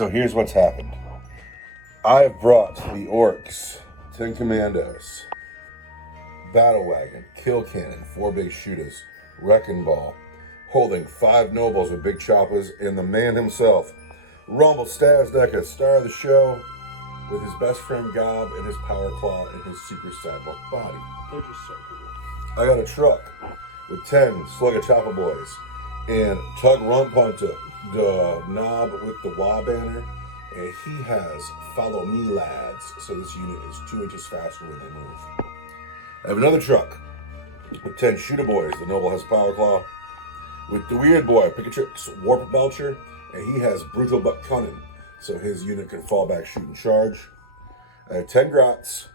So here's what's happened. I've brought the orcs, 10 commandos, battle wagon, kill cannon, 4 big shooters, wrecking ball, holding 5 nobles with big choppers, and the man himself, Rumble Stavsdecker, star of the show, with his best friend Gob and his power claw and his super cyborg body. They're just so cool. I got a truck with 10 Slugger Chopper Boys and Tug Rump Hunter, the knob with the wah banner, and he has Follow Me Lads, so this unit is 2 inches faster when they move. I have another truck with 10 Shooter Boys, the Noble has Power Claw, with the Weird Boy, Picatrix, Warp Belcher, and he has Brutal But Cunning, so his unit can fall back, shoot, and charge. I have 10 Grots.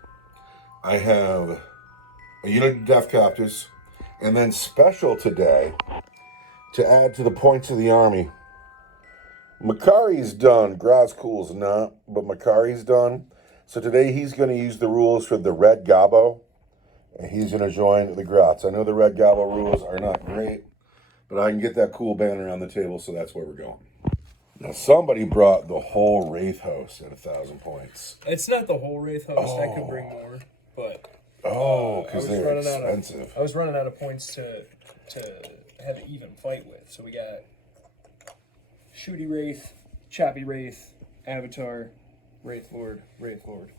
I have a unit of Death Copters, and then special today, to add to the points of the army, Makari's done. Graz's cool's not, but Makari's done. So today he's going to use the rules for the Red Gobbo, and he's going to join the Grots. I know the Red Gobbo rules are not great, but I can get that cool banner on the table, so that's where we're going. Now, somebody brought the whole Wraith host at 1,000 points. It's not the whole Wraith host. I could bring more, but because they're expensive. I was running out of points to have an even fight with. So we got Shooty Wraith, Choppy Wraith, Avatar, Wraith Lord,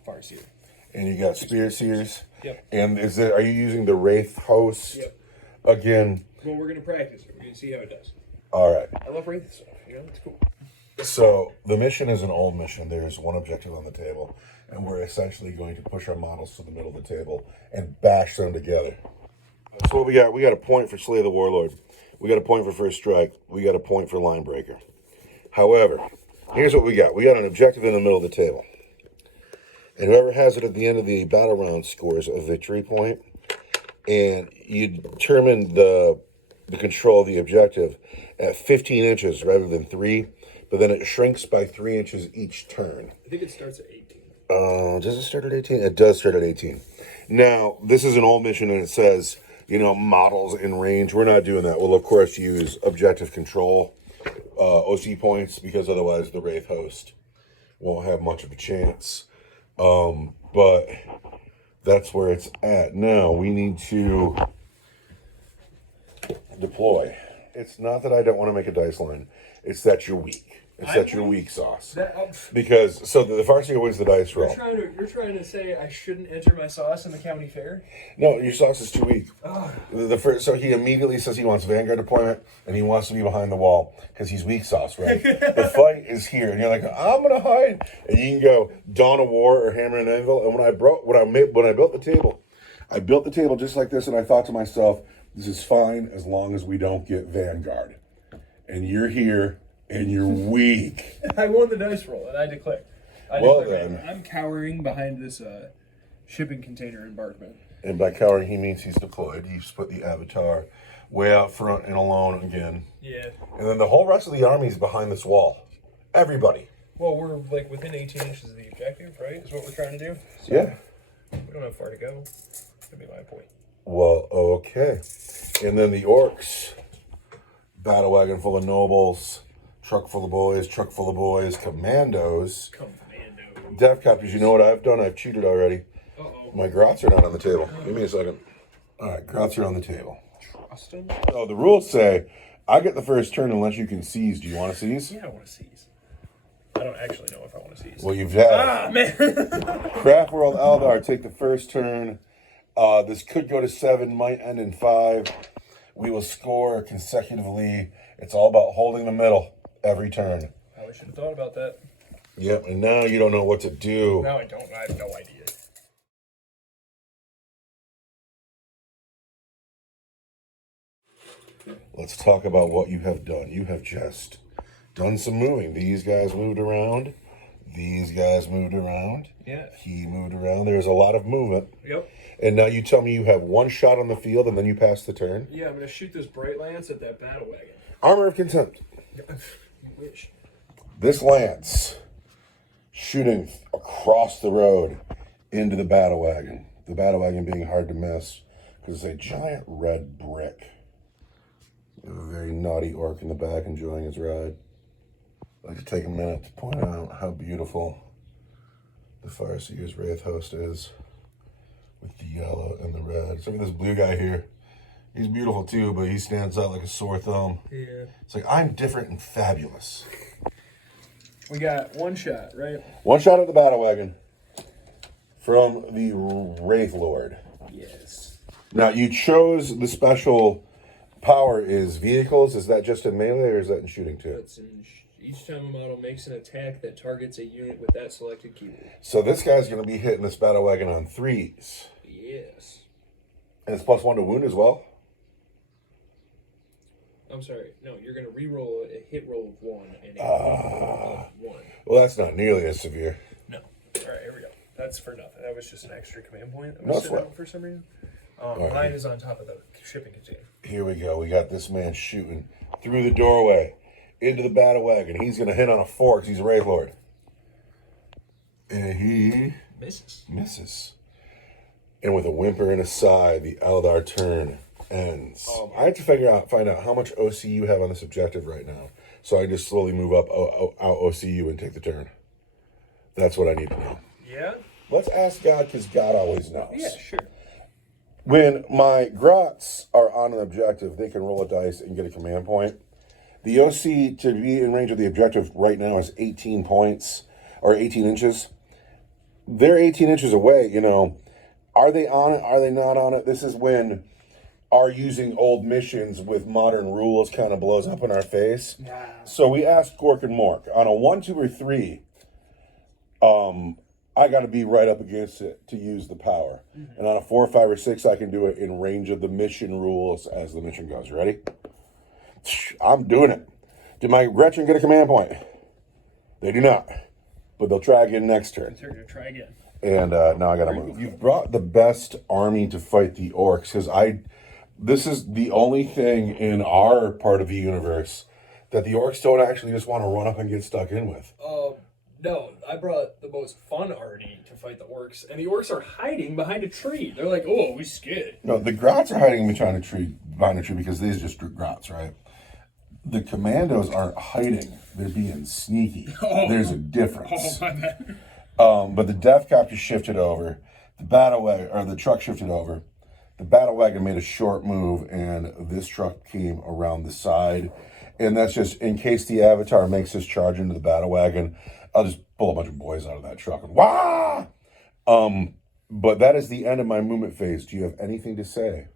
Farseer. And you got Spear Seers. Yep. And are you using the Wraith host? Yep. Again. Well, we're gonna practice it. We're gonna see how it does. All right. I love Wraith stuff. It's cool. So the mission is an old mission. There's one objective on the table, and we're essentially going to push our models to the middle of the table and bash them together. So what we got? We got a point for Slay the Warlord. We got a point for First Strike. We got a point for Line Breaker. However, here's what we got. We got an objective in the middle of the table. And whoever has it at the end of the battle round scores a victory point. And you determine the control of the objective at 15 inches rather than 3. But then it shrinks by 3 inches each turn. I think it starts at 18. Does it start at 18? It does start at 18. Now, this is an old mission and it says, models in range. We're not doing that. We'll, of course, use objective control, OC points, because otherwise the Wraith host won't have much of a chance. But that's where it's at. Now, we need to deploy. It's not that I don't want to make a dice line. It's that you're weak. It's that you're weak sauce. Because, the Farseer wins the dice roll. You're trying to say I shouldn't enter my sauce in the county fair? No, your sauce is too weak. So he immediately says he wants Vanguard deployment, and he wants to be behind the wall, because he's weak sauce, right? The fight is here, and you're like, I'm going to hide. And you can go Dawn of War or Hammer and Anvil. And when I built the table, I built the table just like this, and I thought to myself, this is fine as long as we don't get Vanguard. And you're here, and you're weak. I won the dice roll, and I declare. I'm cowering behind this shipping container embarkment. And by cowering, he means he's deployed. He's put the Avatar way out front and alone again. Yeah. And then the whole rest of the army is behind this wall. Everybody. Well, we're within 18 inches of the objective, right? Is what we're trying to do. So yeah. We don't have far to go. That'd be my point. Well, okay. And then the orcs. Battle wagon full of nobles. Truck full of boys, commandos. Death Copters, you know what I've done? I've cheated already. Uh-oh. My Grots are not on the table. Give me a second. All right, Grots are on the table. Trust them? Oh, the rules say I get the first turn unless you can seize. Do you want to seize? Yeah, I want to seize. I don't actually know if I want to seize. Well, you've had. Ah, man! Craftworld Eldar, take the first turn. This could go to 7, might end in 5. We will score consecutively. It's all about holding the middle. Every turn. I should have thought about that. Yep, and now you don't know what to do. Now I don't. I have no idea. Let's talk about what you have done. You have just done some moving. These guys moved around. These guys moved around. Yeah. He moved around. There's a lot of movement. Yep. And now you tell me you have one shot on the field and then you pass the turn? Yeah, I'm going to shoot this Bright Lance at that battle wagon. Armor of Contempt. You wish. This lance shooting across the road into the battle wagon. The battle wagon being hard to miss because it's a giant red brick. A very naughty orc in the back enjoying his ride. I'd like to take a minute to point out how beautiful the Farseer's Wraith host is with the yellow and the red. So look at this blue guy here. He's beautiful too, but he stands out like a sore thumb. Yeah. It's like, I'm different and fabulous. We got one shot, right? One shot at the battle wagon from the Wraith Lord. Yes. Now, you chose the special power is vehicles. Is that just in melee or is that in shooting too? That's in each time a model makes an attack that targets a unit with that selected keyword. So this guy's going to be hitting this battle wagon on 3s. Yes. And it's +1 to wound as well? I'm sorry. No, you're going to re-roll a hit roll of 1 and a roll of 1. Well, that's not nearly as severe. No. All right, here we go. That's for nothing. That was just an extra command point. No sweat. For some reason. Mine is on top of the shipping container. Here we go. We got this man shooting through the doorway into the battle wagon. He's going to hit on a 4 because he's a Wraith Lord. And he misses. And with a whimper and a sigh, the Eldar turn ends. I have to find out how much OC you have on this objective right now. So I just slowly move up out OCU and take the turn. That's what I need to know. Yeah? Let's ask God because God always knows. Yeah, sure. When my Grots are on an objective, they can roll a dice and get a command point. The OC to be in range of the objective right now is 18 points or 18 inches. They're 18 inches away, you know. Are they on it? Are they not on it? This is when our using old missions with modern rules kind of blows up in our face. Yeah. So we asked Gork and Mork on a 1, 2, or 3. I got to be right up against it to use the power. Mm-hmm. And on a 4, 5, or 6, I can do it in range of the mission rules as the mission goes. Ready? I'm doing it. Did my Gretchen get a command point? They do not. But they'll try again next turn. They're going to try again. And now I got to move. You've brought the best army to fight the orcs because this is the only thing in our part of the universe that the orcs don't actually just want to run up and get stuck in with. No, I brought the most fun army to fight the orcs, and the orcs are hiding behind a tree. They're like, oh, we scared. No, the Grots are hiding behind a tree because these are just Grots, right? The commandos aren't hiding. They're being sneaky. Oh. There's a difference. Oh, my bad. But the Death Copter shifted over. The truck shifted over. The battle wagon made a short move, and this truck came around the side. And that's just in case the Avatar makes his charge into the battle wagon. I'll just pull a bunch of boys out of that truck and wah! But that is the end of my movement phase. Do you have anything to say?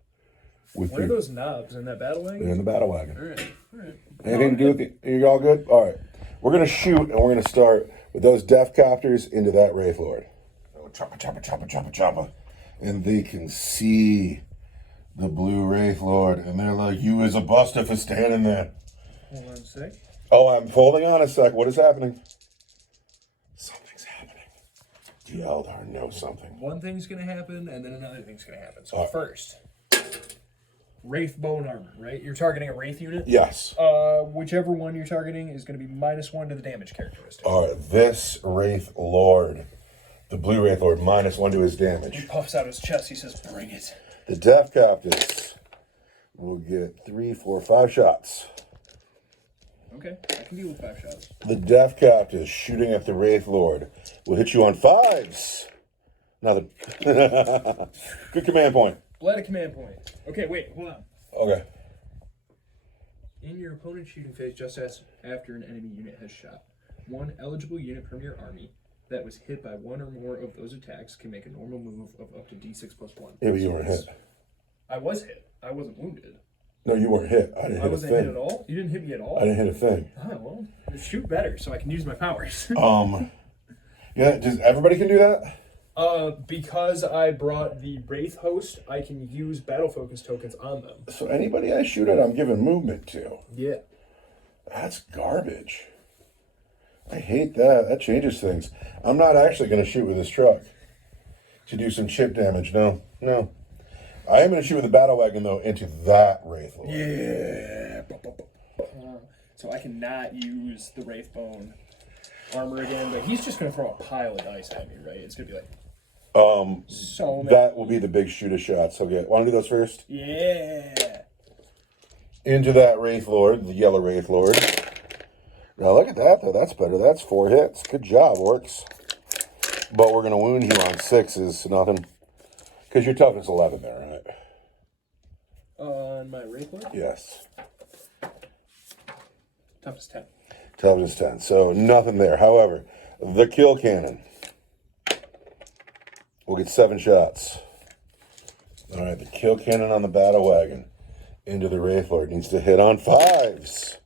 What are those knobs in that battle wagon? They're in the battle wagon. All right. Anything to do with it? You all good? All right. We're going to shoot, and we're going to start with those Death Copters into that Wraith Lord. Oh, choppa. And they can see the blue Wraith Lord, and they're like, you is a buster for standing there. Hold on a sec. Oh, I'm holding on a sec. What is happening? Something's happening. The Eldar know something. One thing's going to happen, and then another thing's going to happen. So first, Wraith bone armor, right? You're targeting a Wraith unit? Yes. Whichever one you're targeting is going to be -1 to the damage characteristic. All right, this Wraith Lord, the blue Wraith Lord, -1 to his damage. He puffs out his chest. He says, bring it. The Death Captives will get 3, 4, 5 shots. Okay, I can deal with 5 shots. The Death Captives shooting at the Wraith Lord will hit you on 5s. Another. Good command point. Bled a command point. Okay, wait, hold on. Okay. In your opponent's shooting phase, just as after an enemy unit has shot, one eligible unit from your army that was hit by one or more of those attacks can make a normal move of up to D6 + 1. Yeah, but you weren't hit. I was hit. I wasn't wounded. No, you weren't hit. I didn't hit a thing. I wasn't hit at all? You didn't hit me at all? I didn't hit a thing. Oh, well, shoot better so I can use my powers. Yeah, does everybody can do that? Because I brought the Wraith host, I can use battle focus tokens on them. So anybody I shoot at, I'm giving movement to. Yeah. That's garbage. I hate that. That changes things. I'm not actually going to shoot with this truck to do some chip damage. No. I am going to shoot with the battle wagon, though, into that Wraith Lord. Yeah. So I cannot use the Wraith bone armor again, but he's just going to throw a pile of dice at me, right? It's going to be like... so many. That will be the big shoot of shots he'll get. Want to do those first? Yeah. Into that Wraith Lord, the yellow Wraith Lord. Now look at that, though. That's better. That's 4 hits. Good job, Orcs. But we're going to wound you on 6s. Nothing. Because your toughness 11 there, right? On my Wraith Lord? Yes. Toughness 10. Toughness 10. So nothing there. However, the kill cannon will get 7 shots. All right, the kill cannon on the battle wagon into the Wraith Lord needs to hit on 5s.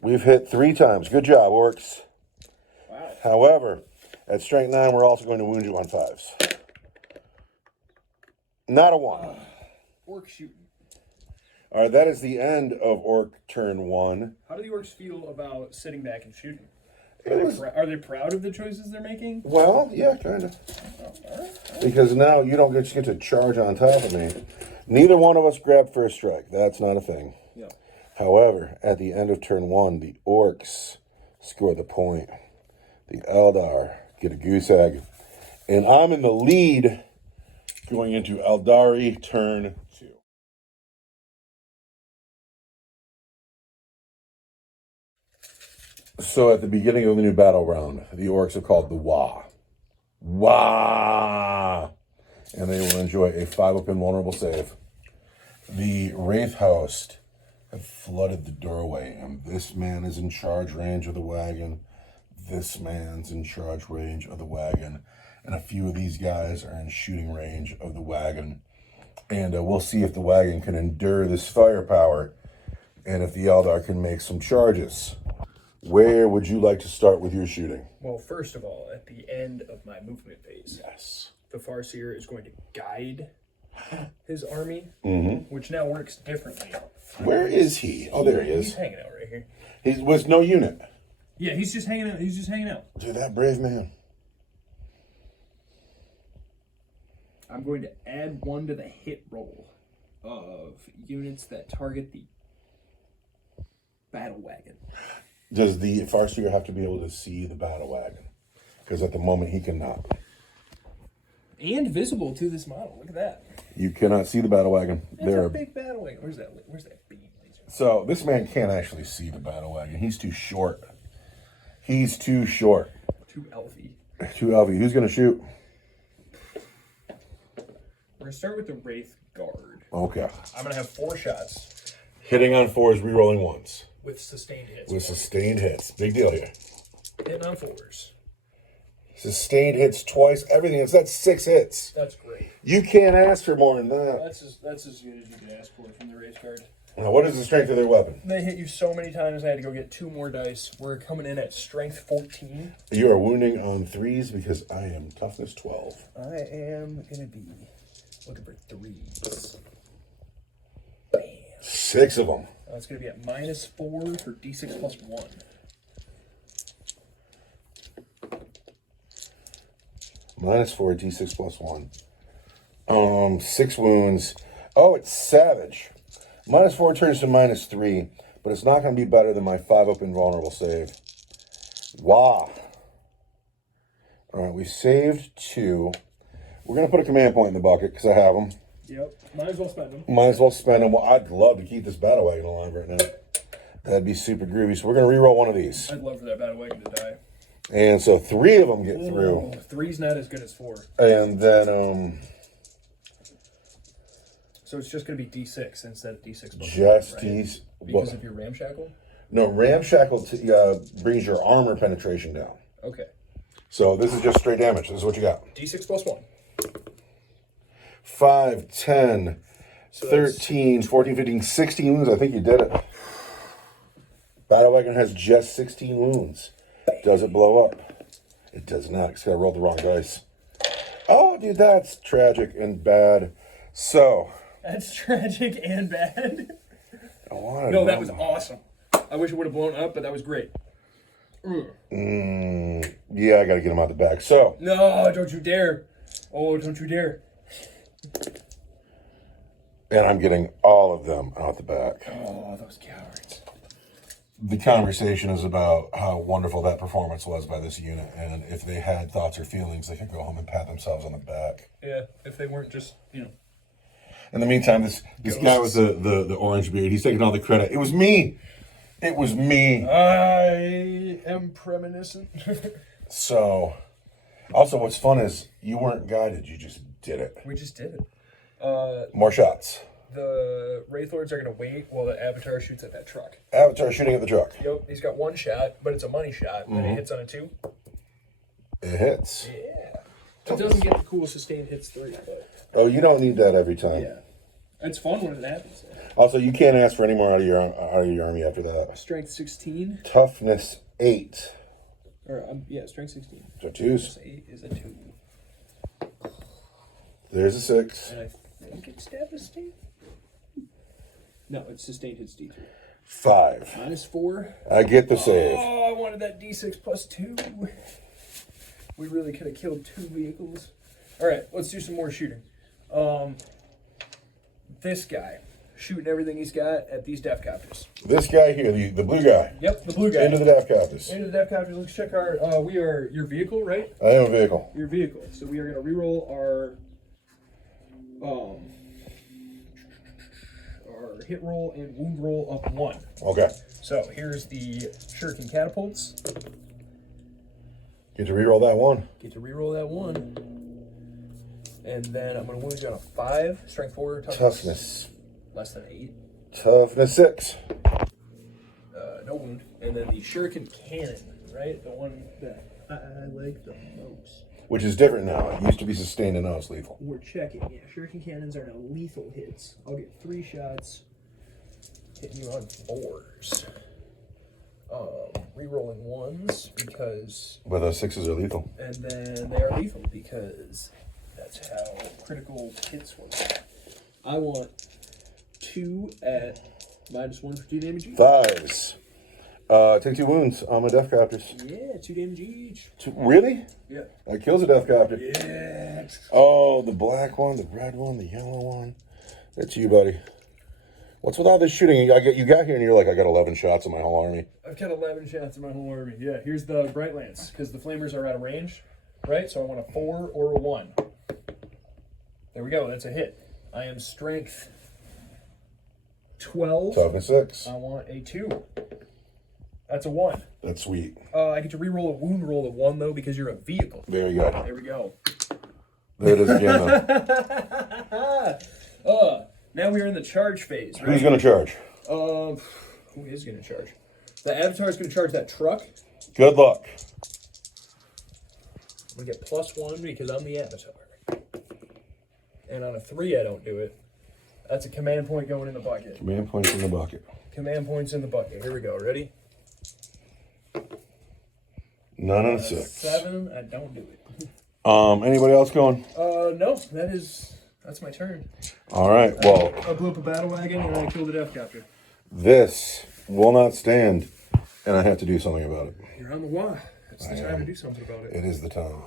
We've hit 3 times. Good job, Orcs. Wow. However, at strength 9, we're also going to wound you on 5s. Not a 1. Orc shooting. All right, that is the end of Orc turn 1. How do the Orcs feel about sitting back and shooting? It Are they proud of the choices they're making? Well, yeah, kind of. Oh, all right. Because now you don't just get to charge on top of me. Neither one of us grabbed first strike. That's not a thing. Yeah. However, at the end of turn 1, the Orcs score the point. The Eldar get a goose egg. And I'm in the lead going into Eldari turn 2. So at the beginning of the new battle round, the Orcs are called the Wah. Wah! And they will enjoy a 5-up invulnerable save. The Wraith host have flooded the doorway, and this man is in charge range of the wagon. This man's in charge range of the wagon. And a few of these guys are in shooting range of the wagon. And we'll see if the wagon can endure this firepower and if the Eldar can make some charges. Where would you like to start with your shooting? Well, first of all, at the end of my movement phase, Yes. the Farseer is going to guide his army, Mm-hmm. which now works differently. Where is he? Oh, there he He's is. hanging out right here. He was no unit. Yeah, he's just hanging out. He's just hanging out. Dude, that brave man. I'm going to add 1 to the hit roll of units that target the battle wagon. Does the Farseer have to be able to see the battle wagon? Because at the moment he cannot. And visible to this model. Look at that. You cannot see the battle wagon. That's a big battle wagon. Where's that beam laser? So this man can't actually see the battle wagon. He's too short. He's too short. Too elfy. Too elfy. Who's going to shoot? We're going to start with the Wraith Guard. Okay. I'm going to have 4 shots Hitting on 4s, re-rolling 1s. with sustained hits. With sustained hits. Big deal here. Hitting on 4s. Sustained hits twice. Everything. That's 6 hits. That's great. You can't ask for more than that. That's as good as you can ask for from the Wraith Guard. Now, what is the strength of their weapon? They hit you so many times I had to go get 2 more dice. We're coming in at strength 14. You are wounding on 3s because I am toughness 12. I am going to be looking for 3s. Bam. 6 of them. It's going to be at -4 for D6 plus 1. -4, D6 plus 1. 6 wounds. Oh, it's savage. -4 turns to -3, but it's not going to be better than my 5-up invulnerable save. Wow. All right, we saved 2. We're going to put a command point in the bucket because I have them. Yep. Might as well spend them. Might as well spend them. Well, I'd love to keep this battle wagon alive right now. That'd be super groovy. So we're going to re-roll 1 of these. I'd love for that battle wagon to die. And so 3 of them get through. 3's not as good as 4. And then, So it's just going to be D6 instead of D6 plus 1, just right? these. Because of your ramshackle? No, ramshackle brings your armor penetration down. Okay. So this is just straight damage. This is what you got. D6 plus 1. 5, 10, So 13, 14, 15, 16 wounds. I think you did it. Battle wagon has just 16 wounds. Does it blow up? It does not, because I rolled the wrong dice. Oh, dude, that's tragic and bad. So. That's tragic and bad. No, that was awesome. I wish it would have blown up, but that was great. Yeah, I got to get him out the back. So. No, don't you dare. Oh, don't you dare. And I'm getting all of them out the back. Oh, those cowards. The conversation is about how wonderful that performance was by this unit, and if they had thoughts or feelings, they could go home and pat themselves on the back. Yeah, if they weren't just, In the meantime, this guy with the orange beard, he's taking all the credit. It was me. It was me. I am premonition. So, also, what's fun is you weren't guided. You just did it. We just did it. More shots. The Wraith Lords are going to wait while the Avatar shoots at that truck. Avatar shooting at the truck. Yep, he's got one shot, but it's a money shot, and it hits on a 2. It hits. Yeah. It doesn't get the cool sustained hits 3, but... Oh, you don't need that every time. Yeah. It's fun when it happens. Also, you can't ask for any more out of your army after that. Strength 16. Toughness 8. Or, strength 16. So 2s. 8 is a 2. There's a 6. And I think it's devastating. No, it's sustained hits D3. 5. -4. I get the save. Oh, I wanted that D6 +2. We really could have killed 2 vehicles. All right, let's do some more shooting. This guy shooting everything he's got at these death copters. This guy here, the blue guy. Yep, the blue guy. Into the death copters. Into the death copters. Let's check our. We are your vehicle, right? I am a vehicle. Your vehicle. So we are going to reroll our hit roll and wound roll of 1. Okay. So here's the shuriken catapults. Get to reroll that 1. Get to reroll that 1. And then I'm going to wound you on a 5. Strength 4. Toughness. Less than 8. Toughness 6. No wound. And then the shuriken cannon, right? The one that I like the most. Which is different now. It used to be sustained and now it's lethal. We're checking. Yeah, shuriken cannons are now lethal hits. I'll get 3 shots hitting you on 4s. Rerolling 1s because... But those 6s are lethal. And then they are lethal because that's how critical hits work. I want 2 at -1 for 2 damage each. 5s. Take 2 wounds on my death copters. Yeah, 2 damage each. Really? Yeah. That kills a death copter. Yeah. Oh, the black one, the red one, the yellow one. That's you, buddy. What's with all this shooting? You got here and you're like, I got 11 shots in my whole army. I've got 11 shots in my whole army. Yeah, here's the Bright Lance, because the Flamers are out of range, right? So I want a 4 or a 1. There we go, that's a hit. I am strength 12. Toughness 6. I want a 2. That's a 1. That's sweet. I get to reroll a wound roll of 1, though, because you're a vehicle. There you go. There we go. There it is again, though. Now we are in the charge phase, right? Who's going to charge? Who is going to charge? The Avatar is going to charge that truck. Good luck. I'm going to get +1 because I'm the Avatar. And on a 3, I don't do it. That's a command point going in the bucket. Command points in the bucket. Command points in the bucket. Here we go. Ready? 9 on a 6. 7, I don't do it. Anybody else going? No, that's my turn. All right, well. I blew up a battle wagon and I killed a death copter. This will not stand, and I have to do something about it. You're on the wall. It's the time to do something about it. It is the time.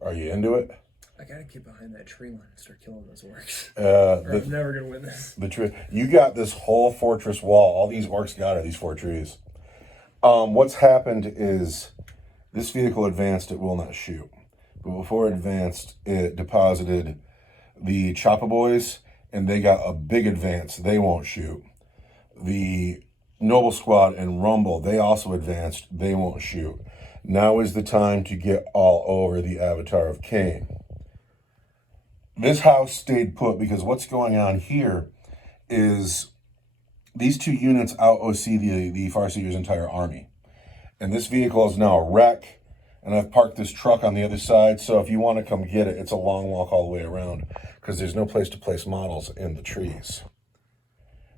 Are you into it? I gotta get behind that tree line and start killing those orcs. I'm never gonna win this. You got this whole fortress wall. All these orcs got are these 4 trees. What's happened is this vehicle advanced, it will not shoot. But before it advanced, it deposited the Choppa Boys, and they got a big advance. They won't shoot. The Noble Squad and Rumble, they also advanced. They won't shoot. Now is the time to get all over the Avatar of Cain. This house stayed put because what's going on here is these 2 units out OC the Farseer's entire army. And this vehicle is now a wreck. And I've parked this truck on the other side, so if you want to come get it, it's a long walk all the way around because there's no place to place models in the trees.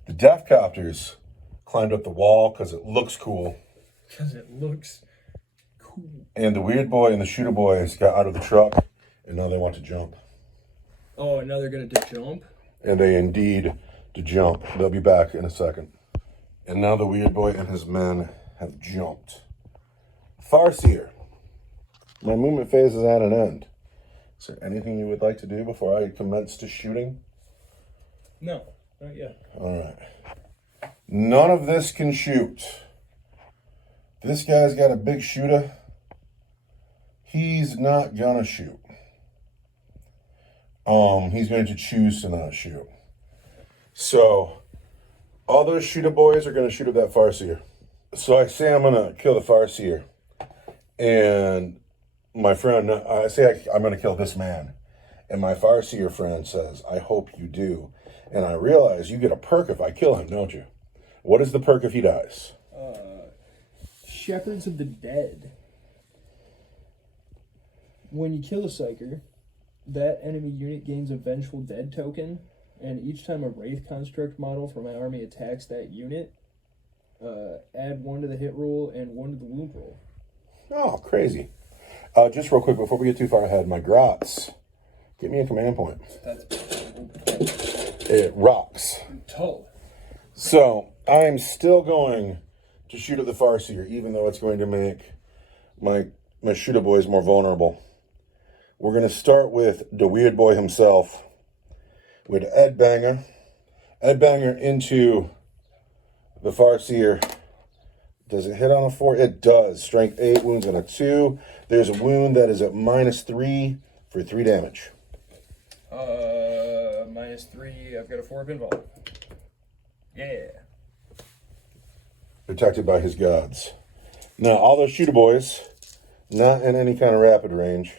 The death copters climbed up the wall because it looks cool. Because it looks cool. And the weird boy and the shooter boys got out of the truck, and now they want to jump. Oh, and now they're going to jump? And they indeed to jump. They'll be back in a second. And now the weird boy and his men have jumped. Farseer. My movement phase is at an end. Is there anything you would like to do before I commence to shooting? No, not yet. All right. None of this can shoot. This guy's got a big shooter. He's not gonna shoot. He's going to choose to not shoot. So, All those shooter boys are going to shoot at that Farseer. So I say I'm going to kill the Farseer. And my friend, I say I'm going to kill this man. And my Farseer friend says, I hope you do. And I realize you get a perk if I kill him, don't you? What is the perk if he dies? Shepherds of the Dead. When you kill a Psyker, that enemy unit gains a Vengeful Dead token, and each time a Wraith construct model from my army attacks that unit, add 1 to the hit roll and 1 to the wound roll. Oh, crazy. Just real quick, before we get too far ahead, my Grots, get me a command point. It rocks. Toe. So, I'm still going to shoot at the Farseer, even though it's going to make my shooter boys more vulnerable. We're going to start with the weird boy himself, with Ed Banger. Ed Banger into the Farseer. Does it hit on a 4? It does. Strength 8, wounds and a 2. There's a wound that is at -3 for 3 damage. -3. I've got a 4 involved. Yeah. Protected by his gods. Now, all those shooter boys, not in any kind of rapid range.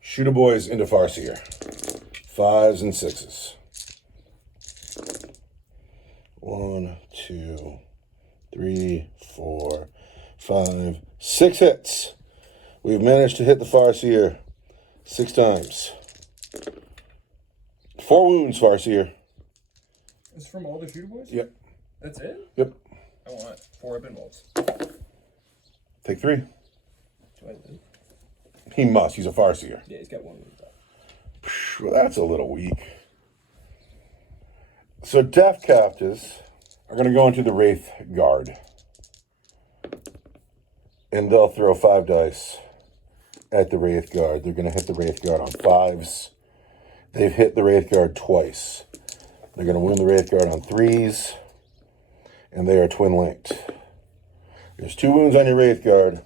Shooter boys into Farseer. 5s and 6s. 1, 2, 3, 4, 5, 6 hits. We've managed to hit the Farseer 6 times. 4 wounds, Farseer. It's from all the shooter boys? Yep. That's it? Yep. I want 4 involves. Take 3. Do I live? He must. He's a Farseer. Yeah, he's got 1 wound. Well, that's a little weak. So Death Captives are going to go into the Wraith Guard. And they'll throw 5 dice at the Wraith Guard. They're going to hit the Wraith Guard on 5s. They've hit the Wraith Guard twice. They're going to wound the Wraith Guard on 3s. And they are twin linked. There's 2 wounds on your Wraith Guard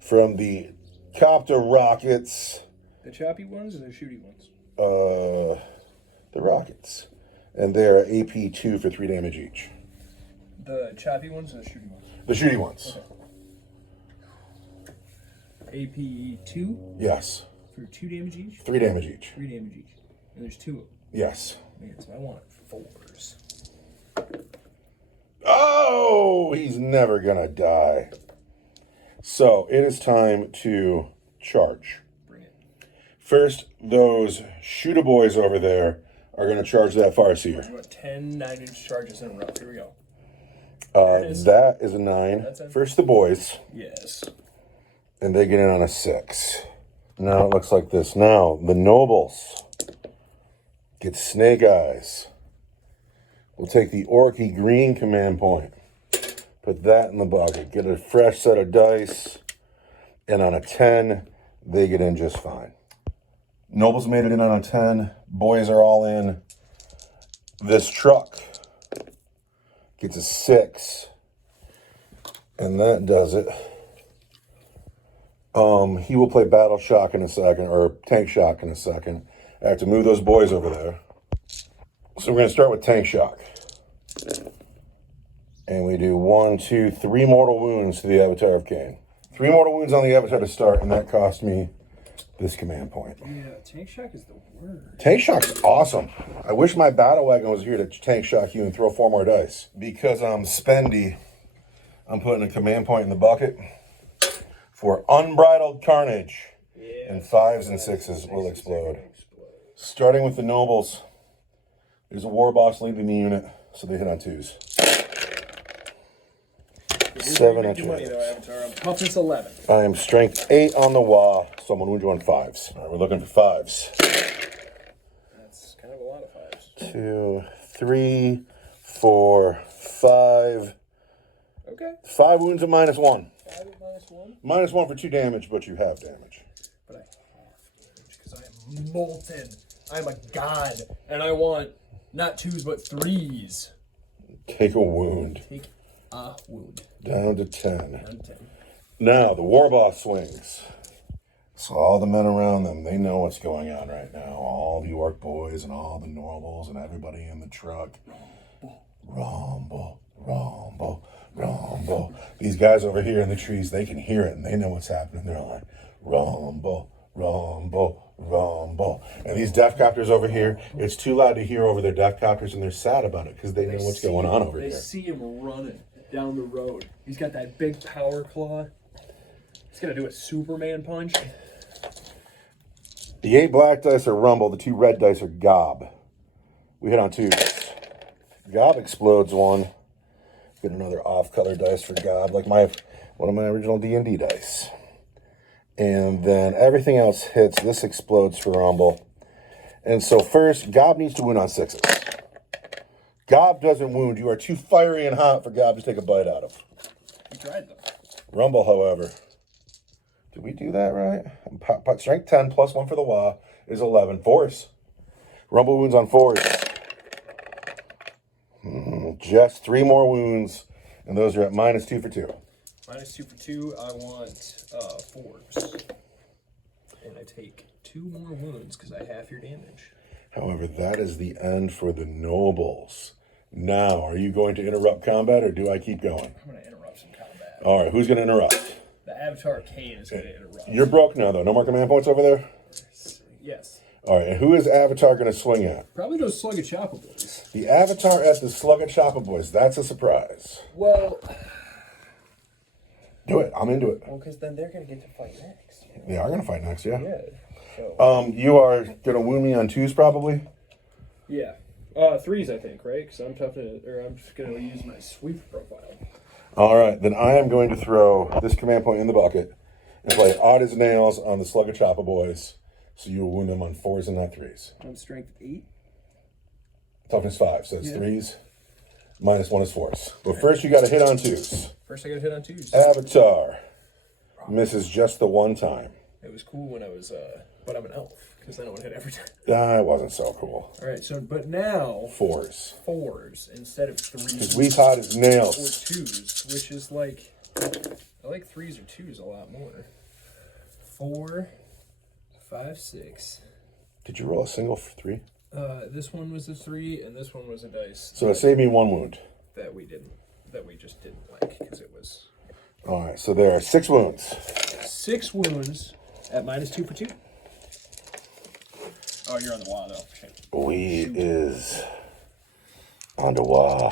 from the copter rockets. The choppy ones or the shooty ones? The rockets. And they're AP 2 for 3 damage each. The choppy ones or the shooty ones? The shooty ones. Okay. AP 2? Yes. For 2 damage each? 3 damage each. 3 damage each. And there's 2 of them. Yes. Man, so I want 4s. Oh, he's never gonna die. So it is time to charge. Bring it. First, those shooter boys over there are gonna charge that Farseer. You want 10 9-inch charges in a row. Here we go. That is a 9. First the boys. Yes. And they get in on a 6. Now it looks like this. Now the nobles get snake eyes. We'll take the Orky green command point. Put that in the bucket. Get a fresh set of dice. And on a 10, they get in just fine. Nobles made it in on a 10. Boys are all in. This truck gets a 6. And that does it. He will play Battle Shock in a second, or Tank Shock in a second. I have to move those boys over there. So we're going to start with Tank Shock. And we do 1, 2, 3 mortal wounds to the Avatar of Cain. 3 mortal wounds on the Avatar to start, and that cost me this command point. Yeah, Tank Shock is the word. Tank Shock's awesome. I wish my Battle Wagon was here to Tank Shock you and throw 4 more dice. Because I'm spendy, I'm putting a command point in the bucket for Unbridled Carnage. Yeah, and 5s and 6s will explode. Starting with the nobles. There's a war boss leading the unit, so they hit on 2s. 7 at you. Toughness 11. I am strength 8 on the wall, so I'm going to wound you on 5s. All right, we're looking for 5s. That's kind of a lot of 5s. 2, 3, 4, 5. Okay. 5 wounds and -1. 5 and -1? -1 for 2 damage, but you have damage. But I have damage because I am molten. I'm a god, and I want not 2s but 3s. Take a wound. Take a wound. Down to 10. Down to 10. Now, the war boss swings. So all the men around them, they know what's going on right now. All the orc boys and all the nobles and everybody in the truck. Rumble, rumble, rumble. These guys over here in the trees, they can hear it and they know what's happening. They're like, rumble, rumble, rumble. And these death copters over here, it's too loud to hear over their death copters, and they're sad about it because they know what's going on over here. They see him running down the road. He's got that big power claw. He's gonna do a Superman punch. The 8 black dice are rumble, the 2 red dice are gob. We hit on 2s. Gob explodes 1. Get another off-color dice for gob, like one of my original D&D dice. And then everything else hits. This explodes for rumble. And so first, gob needs to wound on 6s. Gob doesn't wound. You are too fiery and hot for gob to take a bite out of. You tried them. Rumble, however. Did we do that right? Strength 10 plus 1 for the wah is 11. Force. Rumble wounds on 4s. Just 3 more wounds, and those are at -2 for 2. -2 for 2. I want 4s. And I take 2 more wounds because I half your damage. However, that is the end for the nobles. Now, are you going to interrupt combat, or do I keep going? I'm going to interrupt some combat. All right, who's going to interrupt? The Avatar Kane is going to interrupt. You're broke now, though. No more command points over there? Yes. All right, and who is Avatar going to swing at? Probably those Slug of Choppa boys. The Avatar at the Slug of Choppa boys. That's a surprise. Well... Do it. I'm into it. Well, because then they're going to get to fight next. You know? They are going to fight next, yeah. Yeah. So. You are going to wound me on 2s, probably? Yeah. 3s, I think, right? Because I'm I'm just going to use my sweep profile. All right, then I am going to throw this command point in the bucket and play odd as nails on the Slug of Choppa boys, so you will wound them on 4s and not 3s. On strength 8. Toughness 5, so it's 3s. -1 is 4s. But first you got to hit on 2s. First I got to hit on 2s. Avatar misses just the 1 time. It was cool when I was, but I'm an elf, because then it would hit every time. That wasn't so cool. All right, so, but now... 4s. 4s instead of 3s. Because we've hot as nails. Or 2s, which is like... I like 3s or 2s a lot more. 4, 5, 6. Did you roll a single for 3? This one was a 3, and this one was a dice. So it saved me 1 wound. That we just didn't like, because it was... All right, so there are 6 wounds. 6 wounds at -2 for 2. Oh, you're on the wall, though. Shit. We is on the wall.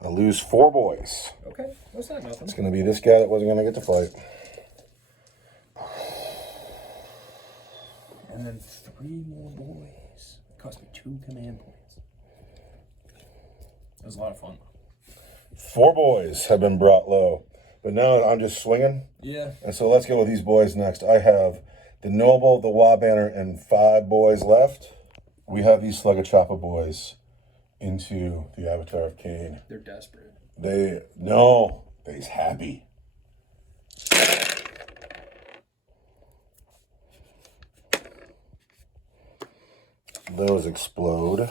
I lose 4 boys. Okay, that's not nothing. It's going to be this guy that wasn't going to get to fight. And then 3 more boys. It cost me 2 command points. That was a lot of fun. 4 boys have been brought low. But now I'm just swinging. Yeah. And so let's go with these boys next. I have the Noble, the Wa Banner, and 5 boys left. We have these Slug of Choppa boys into the Avatar of Kane. They're desperate. They's happy. Those explode.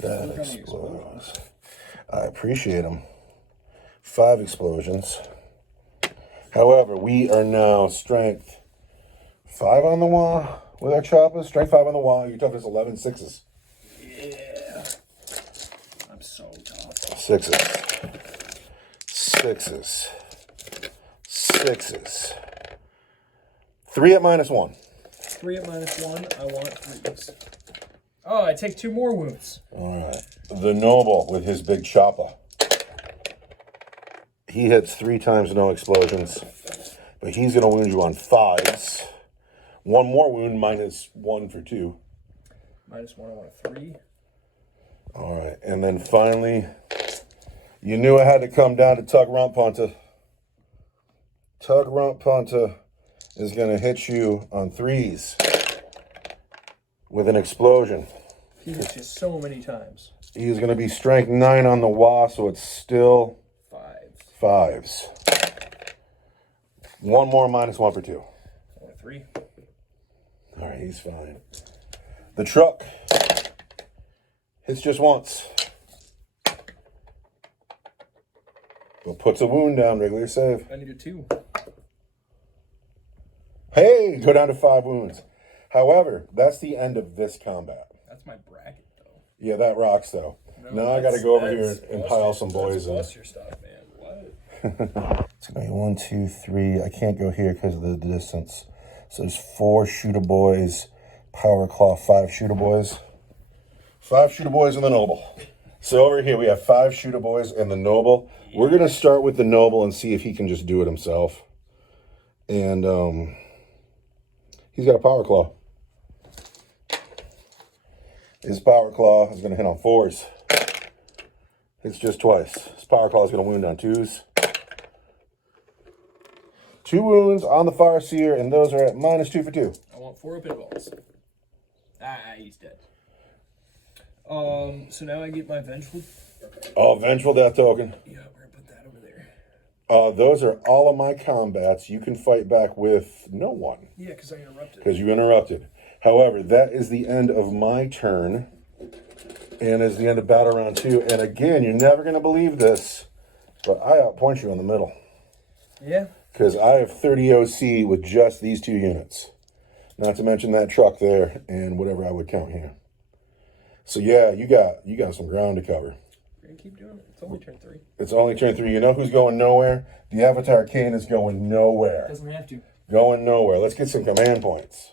That explodes. I appreciate them. 5 explosions. However, we are now strength 5 on the wall with our choppers. Strength 5 on the wall. Your toughness 11, 6s. Yeah. I'm so tough. 6s. 6s. 6s. 3 at -1. 3 at -1. I want 3s. Oh, I take 2 more wounds. All right. The Noble with his big chopper. He hits 3 times, no explosions. But he's going to wound you on 5s. 1 more wound, -1 for 2. -1, I want a 3. All right. And then finally, you knew I had to come down to Tug Rump Punter. Tug Rump Punter is going to hit you on 3s with an explosion. He hits you so many times. He's going to be strength 9 on the wah, so it's still 5s. 1 more, -1 for 2. I want a 3. All right, he's fine. The truck hits just once. But puts a wound down, regular save. I need a 2. Hey, go down to 5 wounds. However, that's the end of this combat. That's my bracket, though. Yeah, that rocks, though. No, now I got to go over here and pile some boys in. Bust your stuff, man. What? It's going to be 1, 2, 3. I can't go here because of the distance. So there's 4 shooter boys, power claw, 5 shooter boys. 5 shooter boys and the noble. So over here we have 5 shooter boys and the noble. We're going to start with the noble and see if he can just do it himself. And he's got a power claw. His power claw is going to hit on 4s. It's just twice. His power claw is going to wound on 2s. 2 wounds on the Farseer, and those are at -2 for 2. I want 4 up balls. He's dead. So now I get my Vengeful. Oh, Vengeful Death Token. Yeah, we're going to put that over there. Those are all of my combats. You can fight back with no one. Yeah, because I interrupted. Because you interrupted. However, that is the end of my turn. And is the end of battle round 2. And again, you're never going to believe this, but I outpoint you in the middle. Yeah. Because I have 30 OC with just these 2 units. Not to mention that truck there and whatever I would count here. So yeah, you got some ground to cover. We're going to keep doing it. It's only turn 3. It's only turn 3. You know who's going nowhere? The Avatar Kane is going nowhere. Doesn't have to. Going nowhere. Let's get some command points.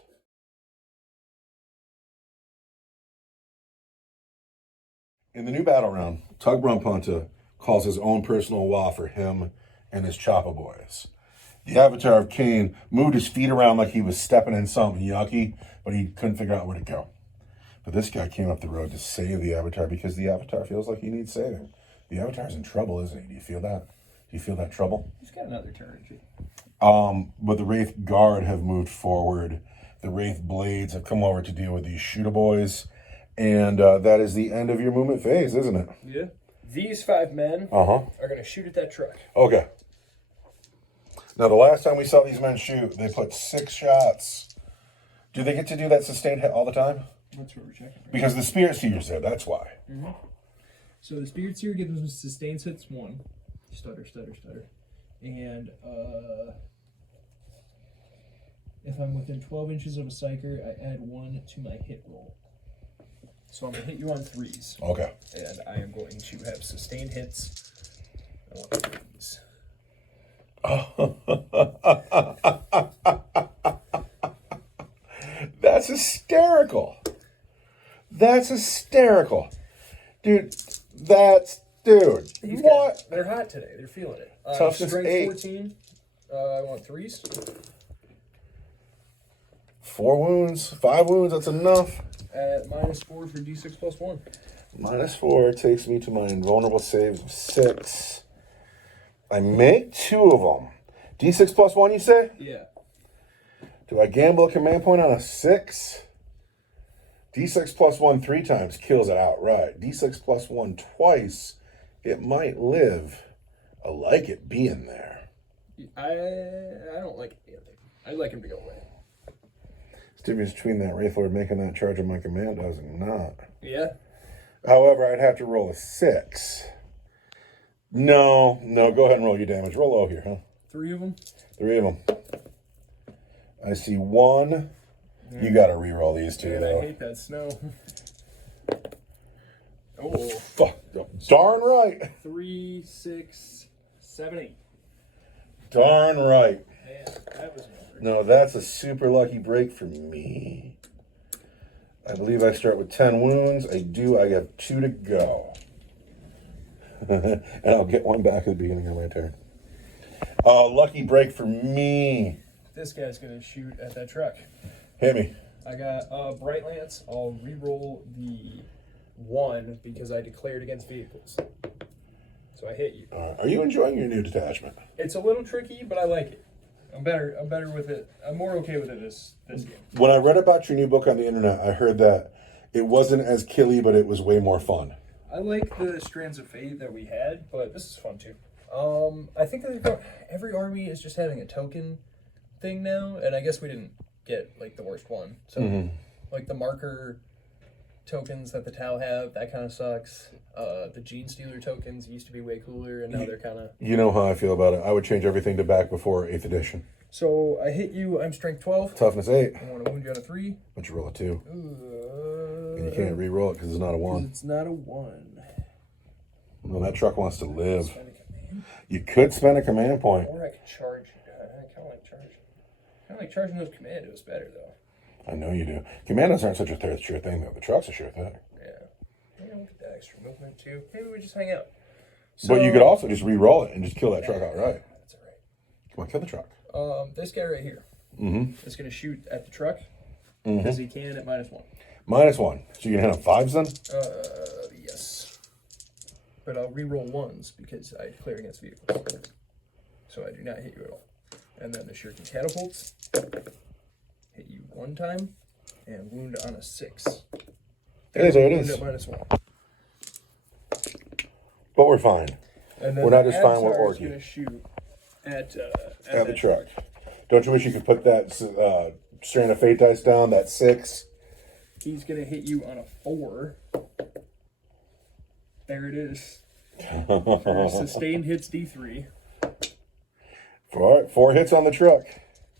In the new battle round, Tug Rumpunta calls his own personal wall for him and his Choppa boys. The Avatar of Kane moved his feet around like he was stepping in something yucky, but he couldn't figure out where to go. But this guy came up the road to save the Avatar because the Avatar feels like he needs saving. The Avatar's in trouble, isn't he? Do you feel that? Do you feel that trouble? He's got another turn. But the Wraith Guard have moved forward. The Wraith Blades have come over to deal with these shooter boys. And that is the end of your movement phase, isn't it? Yeah. These 5 men are going to shoot at that truck. Okay. Now, the last time we saw these men shoot, they put 6 shots. Do they get to do that sustained hit all the time? That's what we're checking. Right? Because the Spirit Seer's there, that's why. Mm-hmm. So the Spirit Seer gives them sustained hits 1. Stutter. And if I'm within 12 inches of a Psyker, I add 1 to my hit roll. So I'm going to hit you on 3s. Okay. And I am going to have sustained hits. I want 3s. That's hysterical. That's hysterical. Dude, dude. What? They're hot today. They're feeling it. Toughness Strength 8. 14. I want 3s. 4 wounds, 5 wounds, that's enough. At -4 for D6 plus 1. -4 takes me to my invulnerable saves of 6. I make 2 of them. D6 plus 1, you say? Yeah. Do I gamble a command point on a 6? D6 plus 1 3 times kills it outright. D6 plus 1 twice, it might live. I like it being there. I don't like it. I'd like him to go away. It's the difference between that Wraith Lord making that charge on my commandos and not. Yeah. However, I'd have to roll a 6. No, go ahead and roll your damage. Roll low here, huh? 3 of them? 3 of them. I see 1. Yeah. You got to re-roll these 2, Man, though. I hate that snow. Oh. Fuck. Darn right. 3, 6, 7, 8. Darn right. Man, that was no, that's a super lucky break for me. I believe I start with 10 wounds. I do. I have 2 to go. And I'll get 1 back at the beginning of my turn. Lucky break for me. This guy's going to shoot at that truck. Hit me. I got Bright Lance. I'll re-roll the 1 because I declared against vehicles. So I hit you. Are you enjoying your new detachment? It's a little tricky, but I like it. I'm better with it. I'm more okay with it this game. When I read about your new book on the internet, I heard that it wasn't as killy, but it was way more fun. I like the Strands of Fate that we had, but this is fun too. I think that every army is just having a token thing now, and I guess we didn't get like the worst one. So like the marker tokens that the Tau have, that kind of sucks. The Gene Stealer tokens used to be way cooler, and now they're kind of... You know how I feel about it. I would change everything to back before 8th edition. So I hit you. I'm strength 12. Toughness 8. I want to wound you on a 3. But you roll a 2. And you can't re-roll it because it's not a 1. It's not a 1. Well, that truck wants to live. Spend a command. You could spend a command point. Or I could charge. I kind of like charge. Kind of like charging those commandos better though. I know you do. Commandos aren't such a sure thing though. The truck's a sure thing. Yeah. We'll get that extra movement too. Maybe we just hang out. But you could also just re-roll it and just kill that truck outright. That's all right. Come on, kill the truck. This guy right here is going to shoot at the truck as he can at -1. -1. So you can hit on 5s then? Yes. But I'll re-roll 1s because I declare against vehicles. So I do not hit you at all. And then the shuriken catapults. Hit you 1 time and wound on a 6. Hey, there it is. At -1. But we're fine. And then We're not just fine, we're Avatar is orky. going to shoot at the truck. Don't you wish you could put that Strand of Fate dice down, that 6? He's going to hit you on a 4. There it is. For sustained hits D3. 4 hits on the truck.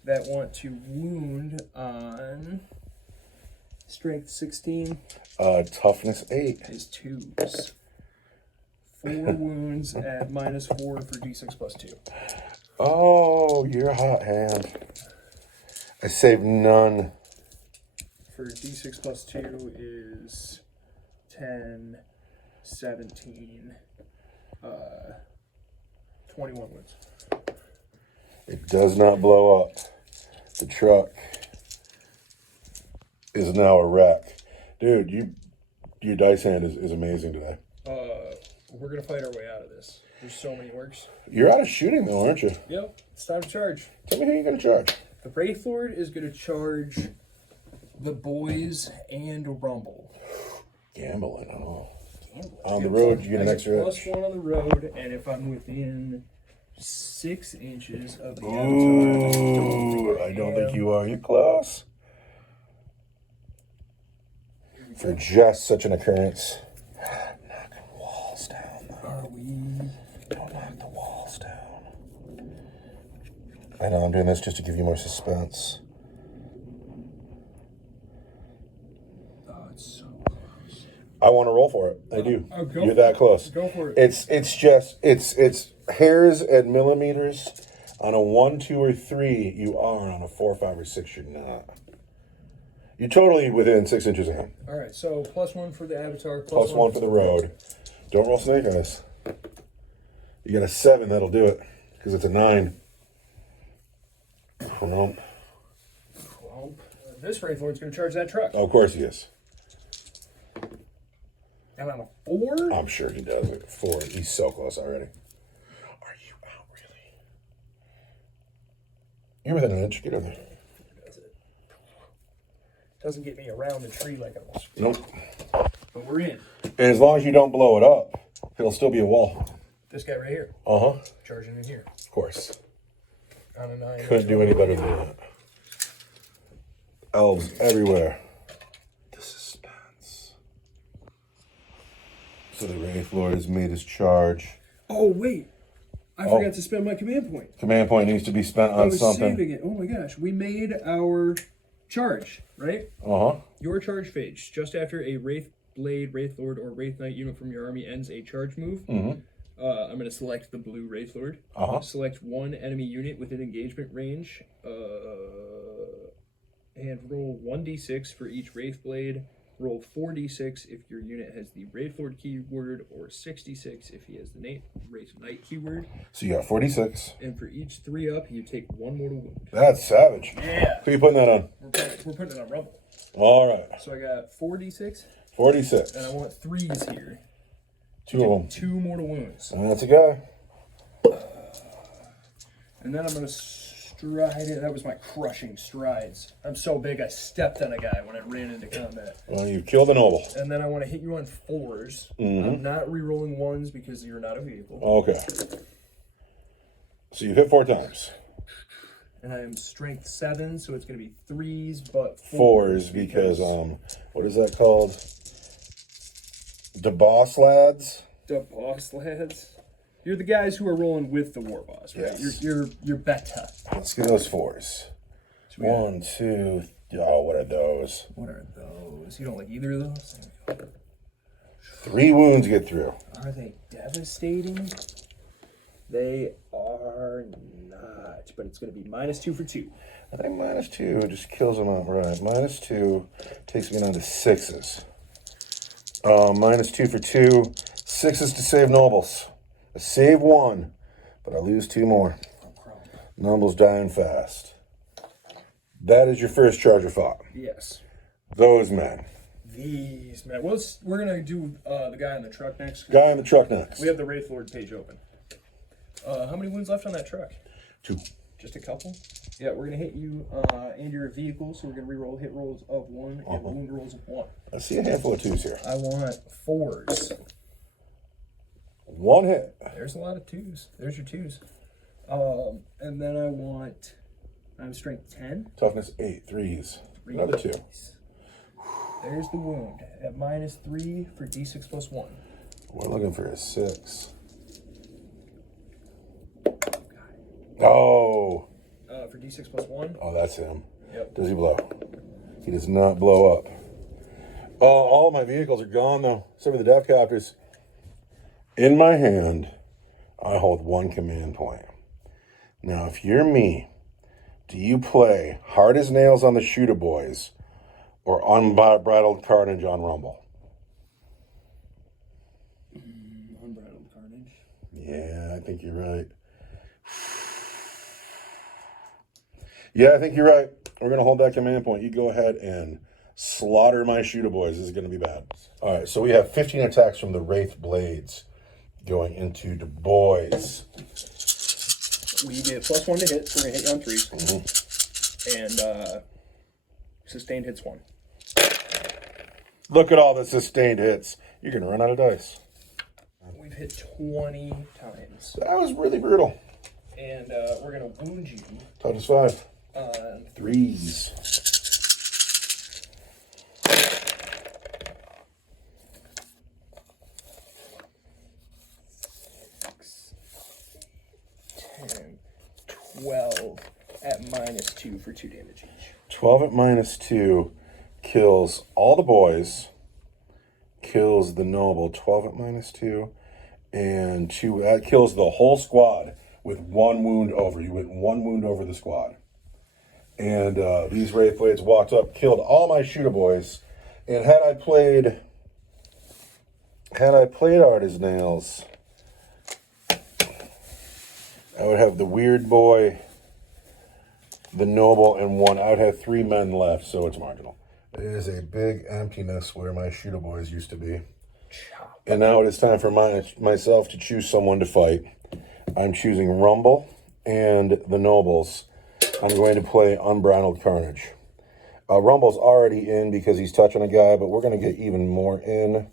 That want to wound on strength 16 Toughness 8. is 2s. 4 wounds at -4 for D6 plus 2. Oh, you're a hot hand. I saved none. For D6 plus 2 is 10, 17, 21 wounds. It does not blow up. The truck is now a wreck. Dude, your dice hand is amazing today. We're going to fight our way out of this. There's so many orcs. You're out of shooting though, aren't you? Yep, it's time to charge. Tell me who you're going to charge. The Wraith Lord is going to charge the boys and Rumble. Gambling, oh. Gambling. On the road, you get an extra edge. +1 on the road, and if I'm within 6 inches of the Ooh, avatar, I don't think you are. You're close. For just such an occurrence. Knocking walls down, though. Are we? Don't knock the walls down. I know, I'm doing this just to give you more suspense. Oh, it's so close. I want to roll for it. I do. Oh, go You're for that close. Go for it. It's hairs and millimeters. On a 1, 2, or 3, you are. On a 4, 5, or 6, you're not. You're totally within 6 inches of him. All right, so +1 for the avatar, Plus 1 for the road. Don't roll snake eyes. You got a 7, that'll do it. Because it's a 9. Crump. Well, this Wraith Lord's going to charge that truck. Oh, of course he is. And on a 4? I'm sure he does it. 4. He's so close already. Are you out, really? You're within an inch. Get in there. Does it? Doesn't get me around the tree like I was. Nope. But we're in. And as long as you don't blow it up, it'll still be a wall. This guy right here. Uh-huh. Charging in here. Of course. On a 9. Couldn't do any better than that. Elves everywhere. The suspense. So the Wraith Lord has made his charge. Oh, wait. I forgot to spend my command point. Command point needs to be spent I on was something. saving it. Oh my gosh. We made our charge, right? Uh-huh. Your charge phase. Just after a Wraith Blade, Wraith Lord, or Wraith Knight unit from your army ends a charge move, I'm going to select the blue Wraith Lord. Select 1 enemy unit within engagement range, and roll 1d6 for each Wraith Blade. Roll 4d6 if your unit has the Wraith Lord keyword, or 6d6 if he has the Wraith Knight keyword. So you got 46. And for each 3 up, you take 1 mortal wound. That's savage. Yeah. Who are you putting that on? We're putting it on Rumble. All right. So I got 4d6, 46. and I want 3s here. 2 of them. 2 mortal wounds. And that's a guy. And then I'm going to stride it. That was my crushing strides. I'm so big, I stepped on a guy when I ran into combat. Well, you killed a noble. And then I want to hit you on 4s. I'm not re-rolling 1s because you're not a vehicle. Okay. So you've hit 4 times. And I am strength 7, so it's going to be 3s, but 4s because, what is that called? The boss lads? The boss lads. You're the guys who are rolling with the war boss, right? Yes. You're beta. Let's get those 4s. 1, 2. Oh, what are those? What are those? You don't like either of those? 3 wounds get through. Are they devastating? They are not, but it's going to be -2 for 2. I think -2 just kills them outright. -2 takes me down to 6s. -2 for 2. 6s to save nobles. I save 1, but I lose 2 more. Nobles dying fast. That is your first charge of fought. Yes. Those men. These men. Well, we're going to do the guy in the truck next. Guy in the truck next. We have the Wraith Lord page open. How many wounds left on that truck? 2. Just a couple? Yeah, we're going to hit you and your vehicle, so we're going to reroll hit rolls of 1 and wound rolls of 1. I see a handful of 2s here. I want 4s. 1 hit. There's a lot of 2s. There's your 2s. And then I'm strength 10. Toughness 8. 3s. Another 2. There's the wound at -3 for d6 plus 1. We're looking for a 6. Oh. For d6 plus 1. Oh, that's him. Yep. Does he blow? He does not blow up. Oh, all of my vehicles are gone, though. Except for the death copters. In my hand, I hold 1 command point. Now, if you're me, do you play hard as nails on the shooter boys or unbridled carnage on Rumble? Unbridled carnage. Yeah, I think you're right. Yeah, I think you're right. We're going to hold that command point. You go ahead and slaughter my shooter boys. This is going to be bad. All right, so we have 15 attacks from the Wraith Blades going into Du Bois. We get +1 to hit, so we're going to hit you on 3s. And sustained hits 1. Look at all the sustained hits. You're going to run out of dice. We've hit 20 times. That was really brutal. And we're going to wound you. Toughness 5. 3s. 12 at -2 for 2 damage each. 12 at -2 kills all the boys, kills the noble. 12 at -2, and 2 that kills the whole squad with 1 wound over. You went 1 wound over the squad. And these Wraith Blades walked up, killed all my shooter boys. And had I played Hard as Nails, I would have the weird boy, the noble, and 1. I would have 3 men left, so it's marginal. There is a big emptiness where my shooter boys used to be. And now it is time for myself to choose someone to fight. I'm choosing Rumble and the nobles. I'm going to play Unbridled Carnage. Rumble's already in because he's touching a guy, but we're going to get even more in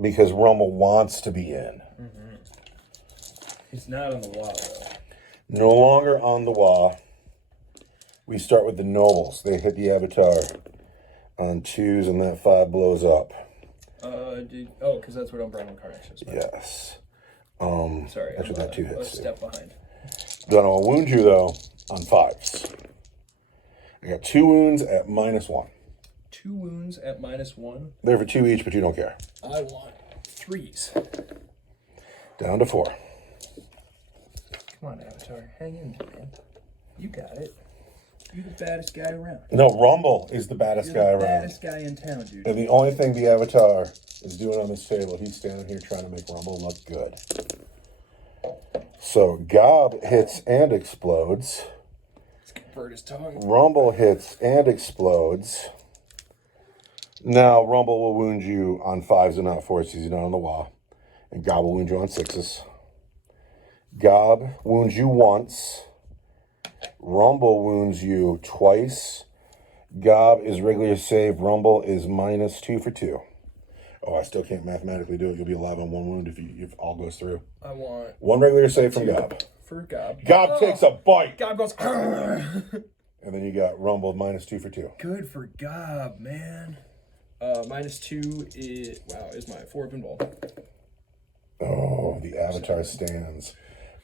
because Rumble wants to be in. He's not on the wall, though. No longer on the wall. We start with the nobles. They hit the avatar on 2s, and that 5 blows up. Because that's what Unbridled Carnage is. Yes. Sorry, that's what that 2 hits. A step behind. Then I'll wound you, though, on 5s. I got 2 wounds at -1. 2 wounds at -1. They're for 2 each, but you don't care. I want 3s. Down to 4. Come on, Avatar. Hang in, man. You got it. You're the baddest guy around. No, Rumble is the baddest guy around. Baddest guy in town, dude. And the only thing the Avatar is doing on this table, he's standing here trying to make Rumble look good. So Gob hits and explodes. Let's convert his tongue. Rumble hits and explodes. Now Rumble will wound you on 5s and not 4s. He's not on the wall. And Gob will wound you on 6s. Gob wounds you once. Rumble wounds you twice. Gob is regular save. Rumble is -2 for 2. Oh, I still can't mathematically do it. You'll be alive on 1 wound if all goes through. I want 1 regular save from Gob. for Gob. Gob takes a bite. Gob goes. And then you got Rumble -2 for 2. Good for Gob, man. -2 is my 4 of involved. Oh, the Avatar stands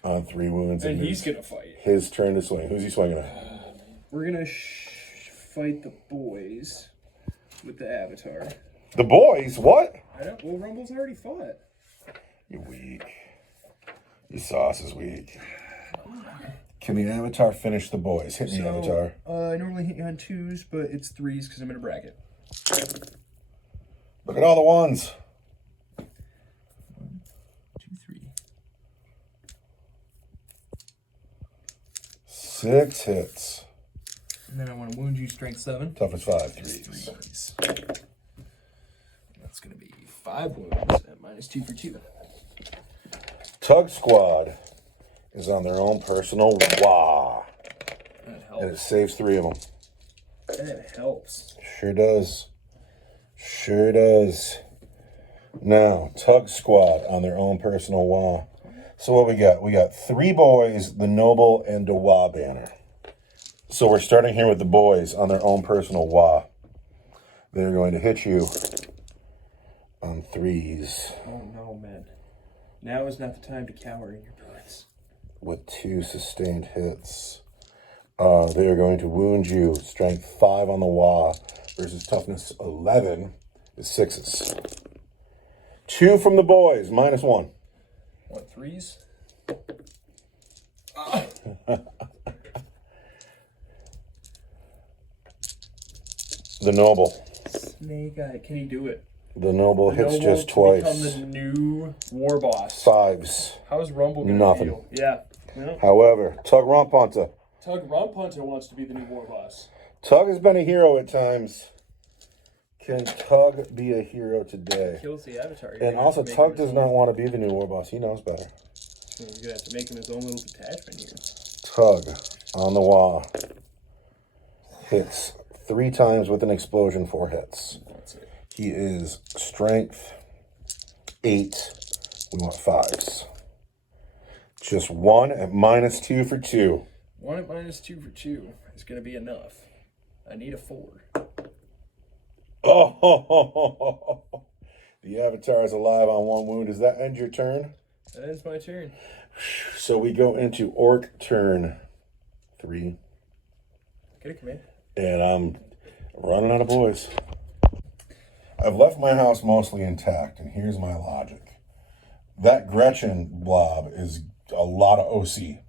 on 3 wounds. And he's going to fight. His turn to swing. Who's he swinging at? We're going to fight the boys with the Avatar. The boys? What? I don't. Well, Rumble's already fought. You're weak. Your sauce is weak. Can the Avatar finish the boys? Hit the Avatar. I normally hit you on 2s, but it's 3s because I'm in a bracket. Look at all the ones. 1, 2, 3. 6 hits. And then I want to wound you strength 7. Toughness 5, 3s. 3s. That's going to be 5 wounds at -2 for 2. Tug Squad is on their own personal wah. That helps. And it saves 3 of them. That helps. Sure does. Sure does. Now, Tug Squad on their own personal wah. So what we got? We got 3 boys, the Noble, and the Wah banner. So we're starting here with the boys on their own personal wah. They're going to hit you on 3s. Oh no, man. Now is not the time to cower in your bullets. With 2 sustained hits. They are going to wound you. Strength 5 on the wah versus toughness 11 is 6s. 2 from the boys, -1. What, 3s? The Noble. Snake Eye, can he do it? The Noble hits Noble just to twice. become the new war boss. 5s. How's Rumble gonna Nothing. feel? Yeah. Well, However, Tug Rumpunter. Tug Rumpunter wants to be the new war boss. Tug has been a hero at times. Can Tug be a hero today? Kills the Avatar. And also, Tug does not want to be the new war boss. He knows better. So he's gonna have to make him his own little detachment here. Tug on the wah. Hits 3 times with an explosion, 4 hits. That's it. He is strength 8. We want 5s. Just 1 at -2 for 2. 1 at -2 for 2 is gonna be enough. I need a 4. Oh, the Avatar is alive on 1 wound. Does that end your turn? That ends my turn. So we go into Orc turn 3. Get a command. And I'm running out of boys. I've left my house mostly intact, and here's my logic. That Gretchen blob is a lot of OC.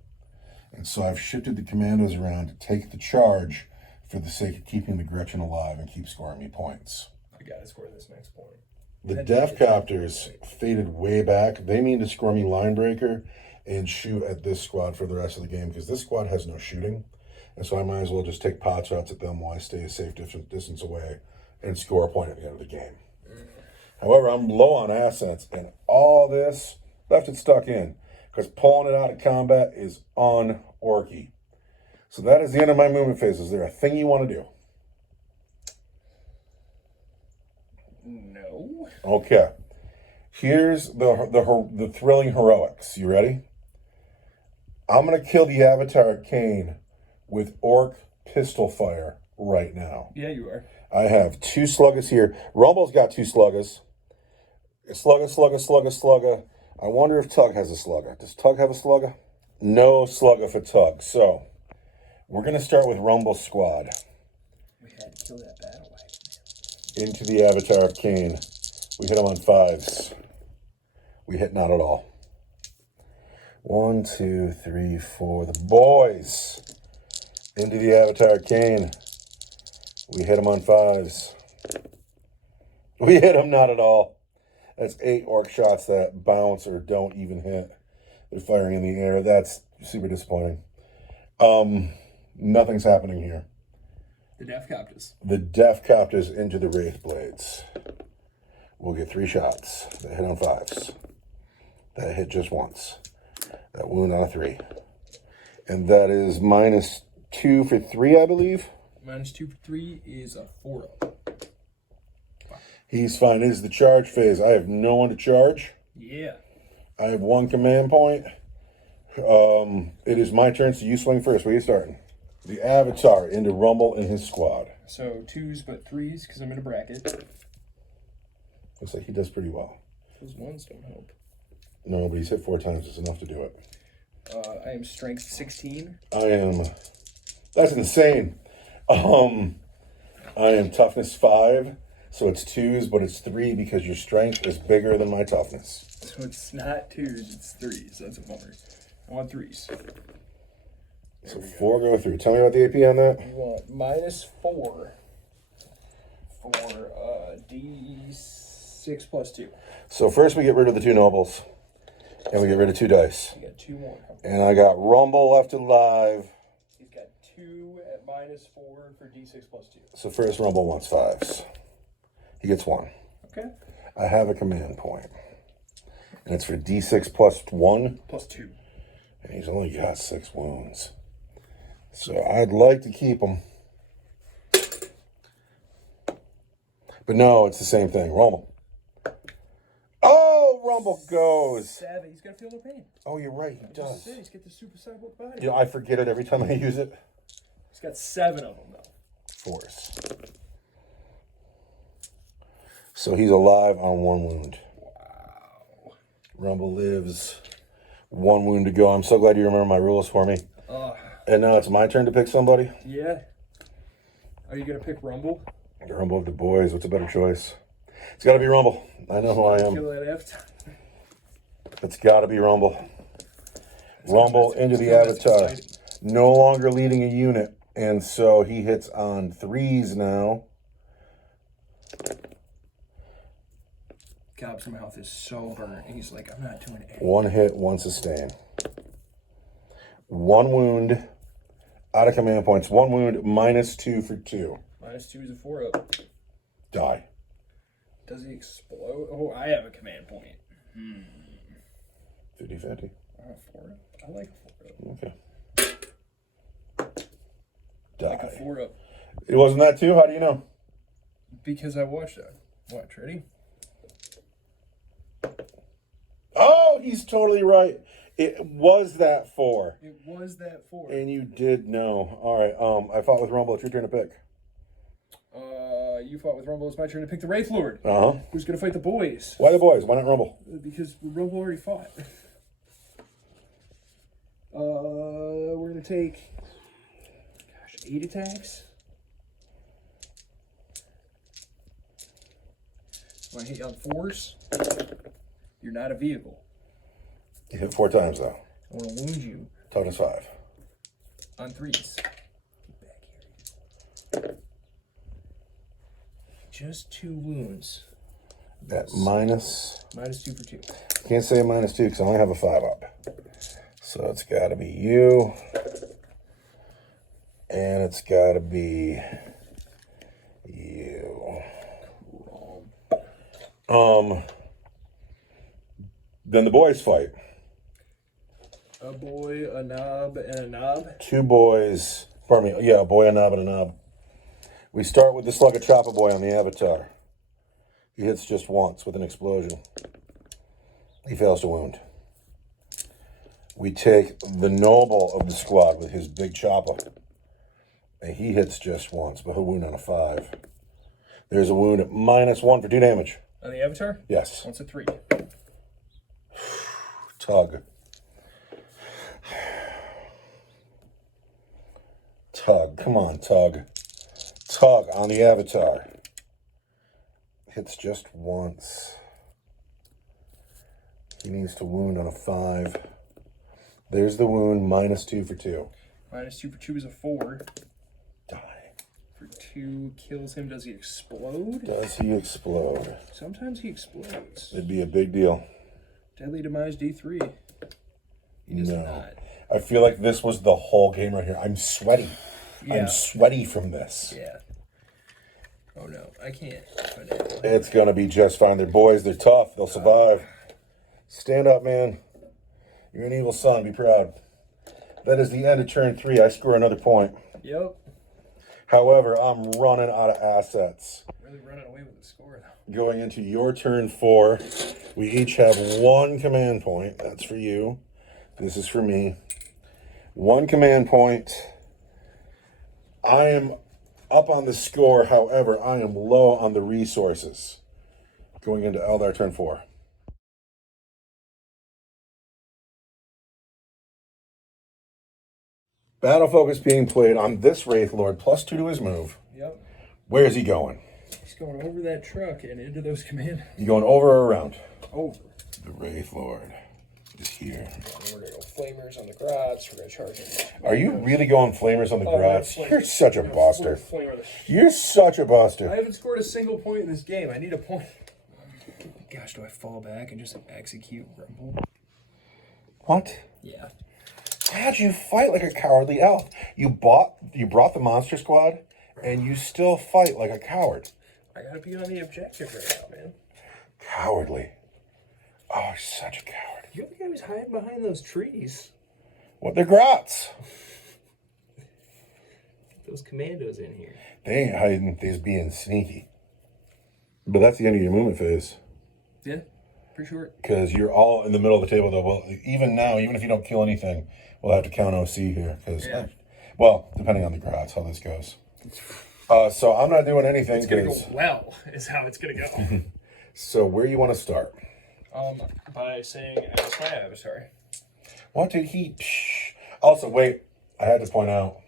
And so I've shifted the commandos around to take the charge for the sake of keeping the Gretchen alive and keep scoring me points. I gotta score this next point. The Death Copters faded way back. They mean to score me line breaker and shoot at this squad for the rest of the game because this squad has no shooting. And so I might as well just take pot shots at them while I stay a safe distance away and score a point at the end of the game. However, I'm low on assets, and all this left it stuck in because pulling it out of combat is un-orky. So that is the end of my movement phase. Is there a thing you want to do? No. Okay. Here's the thrilling heroics. You ready? I'm going to kill the Avatar Kane with Orc pistol fire right now. Yeah, you are. I have 2 sluggas here. Rumble's got 2 sluggas. Slugga. I wonder if Tug has a slugga. Does Tug have a slugga? No slugga for Tug. So, we're going to start with Rumble's squad. We had to kill that battle wagon. Into the Avatar of Kane. We hit him on 5s. We hit not at all. 1, 2, 3, 4. The boys. Into the Avatar Kane. We hit him on 5s. We hit him not at all. That's 8 orc shots that bounce or don't even hit. They're firing in the air. That's super disappointing. Nothing's happening here. The Death Copters. The Death Copters into the Wraith Blades. We'll get 3 shots. That hit on 5s. That hit just once. That wound on a 3. And that is -2 for 3, I believe. -2 for 3 is a 4 up. He's fine. It is the charge phase. I have no one to charge. Yeah. I have 1 command point. It is my turn, so you swing first. Where are you starting? The Avatar into Rumble and his squad. So 2s but 3s because I'm in a bracket. Looks like he does pretty well. Those 1s don't help. No, but he's hit 4 times. It's enough to do it. I am strength 16. I am... That's insane. I am toughness 5, so it's 2s, but it's 3 because your strength is bigger than my toughness. So it's not 2s, it's 3s. That's a bummer. I want 3s. So 4 go through. Tell me about the AP on that. You want -4 for D6 plus 2. So first we get rid of the 2 nobles, and we get rid of 2 dice. You got 2 more. And I got Rumble left alive. He's got 2 at -4 for D6 plus 2. So first Rumble wants 5s. He gets 1. Okay. I have a command point. And it's for D6 plus 1. Plus 2. And he's only got 6 wounds. So I'd like to keep him. But no, it's the same thing. Rumble. Oh, Rumble goes. 7. He's got to feel no pain. Oh, you're right. He does. He's got the super cyborg body. You know, I forget it every time I use it. He's got 7 of them, though. Force. So he's alive on 1 wound. Wow. Rumble lives. 1 wound to go. I'm so glad you remember my rules for me. And now it's my turn to pick somebody? Yeah. Are you going to pick Rumble? Rumble of the boys. What's a better choice? It's got to be Rumble. I know who I am. Kill that avatar. It's got to be Rumble. Rumble into the avatar. No longer leading a unit. And so he hits on 3s now. Gob's mouth is so burnt. He's like, I'm not doing it. 1 hit, 1 sustain. 1 wound out of command points. 1 wound, -2 for 2. -2 is a 4-up. Die. Does he explode? Oh, I have a command point. 50-50. 4-up. I like a 4-up. Okay. Die. I like a 4-up. It wasn't that too? How do you know? Because I watched that. Watch, ready? Oh, he's totally right. It was that 4. It was that 4. And you did know. All right. I fought with Rumble. It's your turn to pick. You fought with Rumble. It's my turn to pick the Wraith Lord. Uh-huh. Who's going to fight the boys? Why the boys? Why not Rumble? Because Rumble already fought. We're going to take, 8 attacks. Want to hit you on 4s? You're not a vehicle. You hit 4 times, though. I want to wound you. Toughness 5. On 3s. Get back here. Just 2 wounds. At minus... -2 for 2. Can't say -2 because I only have a 5 up. So it's got to be you. And it's got to be you. Then the boys fight. A boy, a knob, and a knob. 2 boys. Pardon me. Yeah, a boy, a knob, and a knob. We start with the Slug of Chopper Boy on the avatar. He hits just once with an explosion. He fails to wound. We take the noble of the squad with his big chopper. And he hits just once, but he'll wound on a 5. There's a wound at -1 for 2 damage. On the avatar? Yes. What's a 3? Tug. Tug. Come on, Tug. Tug on the avatar. Hits just once. He needs to wound on a 5. There's the wound, -2 for 2. -2 for 2 is a 4. Die. For 2 kills him. Does he explode? Does he explode? Sometimes he explodes. It'd be a big deal. Deadly Demise D3. He does not. I feel like this was the whole game right here. I'm sweaty. Yeah. I'm sweaty from this. Yeah. Oh no, I can't. It's going to be just fine. They're boys. They're tough. They'll survive. Stand up, man. You're an evil son. Be proud. That is the end of turn 3. I score another point. Yep. However, I'm running out of assets. Really running away with the score, though. Going into your turn 4, we each have 1 command point. That's for you. This is for me. 1 command point. I am up on the score. However, I am low on the resources. Going into Eldar turn 4. Battle focus being played on this Wraith Lord, +2 to his move. Yep. Where is he going? He's going over that truck and into those command. You going over or around? Over. The Wraith Lord is here. We're going to go flamers on the grots. We're going to charge him. Are you really going flamers on the grots? flamers. You're such a buster. Flamer. You're such a I buster. haven't scored a single point in this game. I need a point. Gosh, do I fall back and just execute Rumble? What? Yeah. How'd you fight like a cowardly elf? You brought the monster squad, and you still fight like a coward. I gotta be on the objective right now, man. Cowardly. Oh, you're such a coward. You're the guy who's hiding behind those trees. What, they're grots. Those commandos in here. They ain't hiding, they's being sneaky. But that's the end of your movement phase. Yeah, pretty short. Because you're all in the middle of the table, though. Well, even now, even if you don't kill anything, we'll have to count OC here. Because, well, depending on the grots, how this goes. So I'm not doing anything. It's gonna go well, is how it's gonna go. So where you want to start? By saying as my avatar. What did he? Also, wait. I had to point out,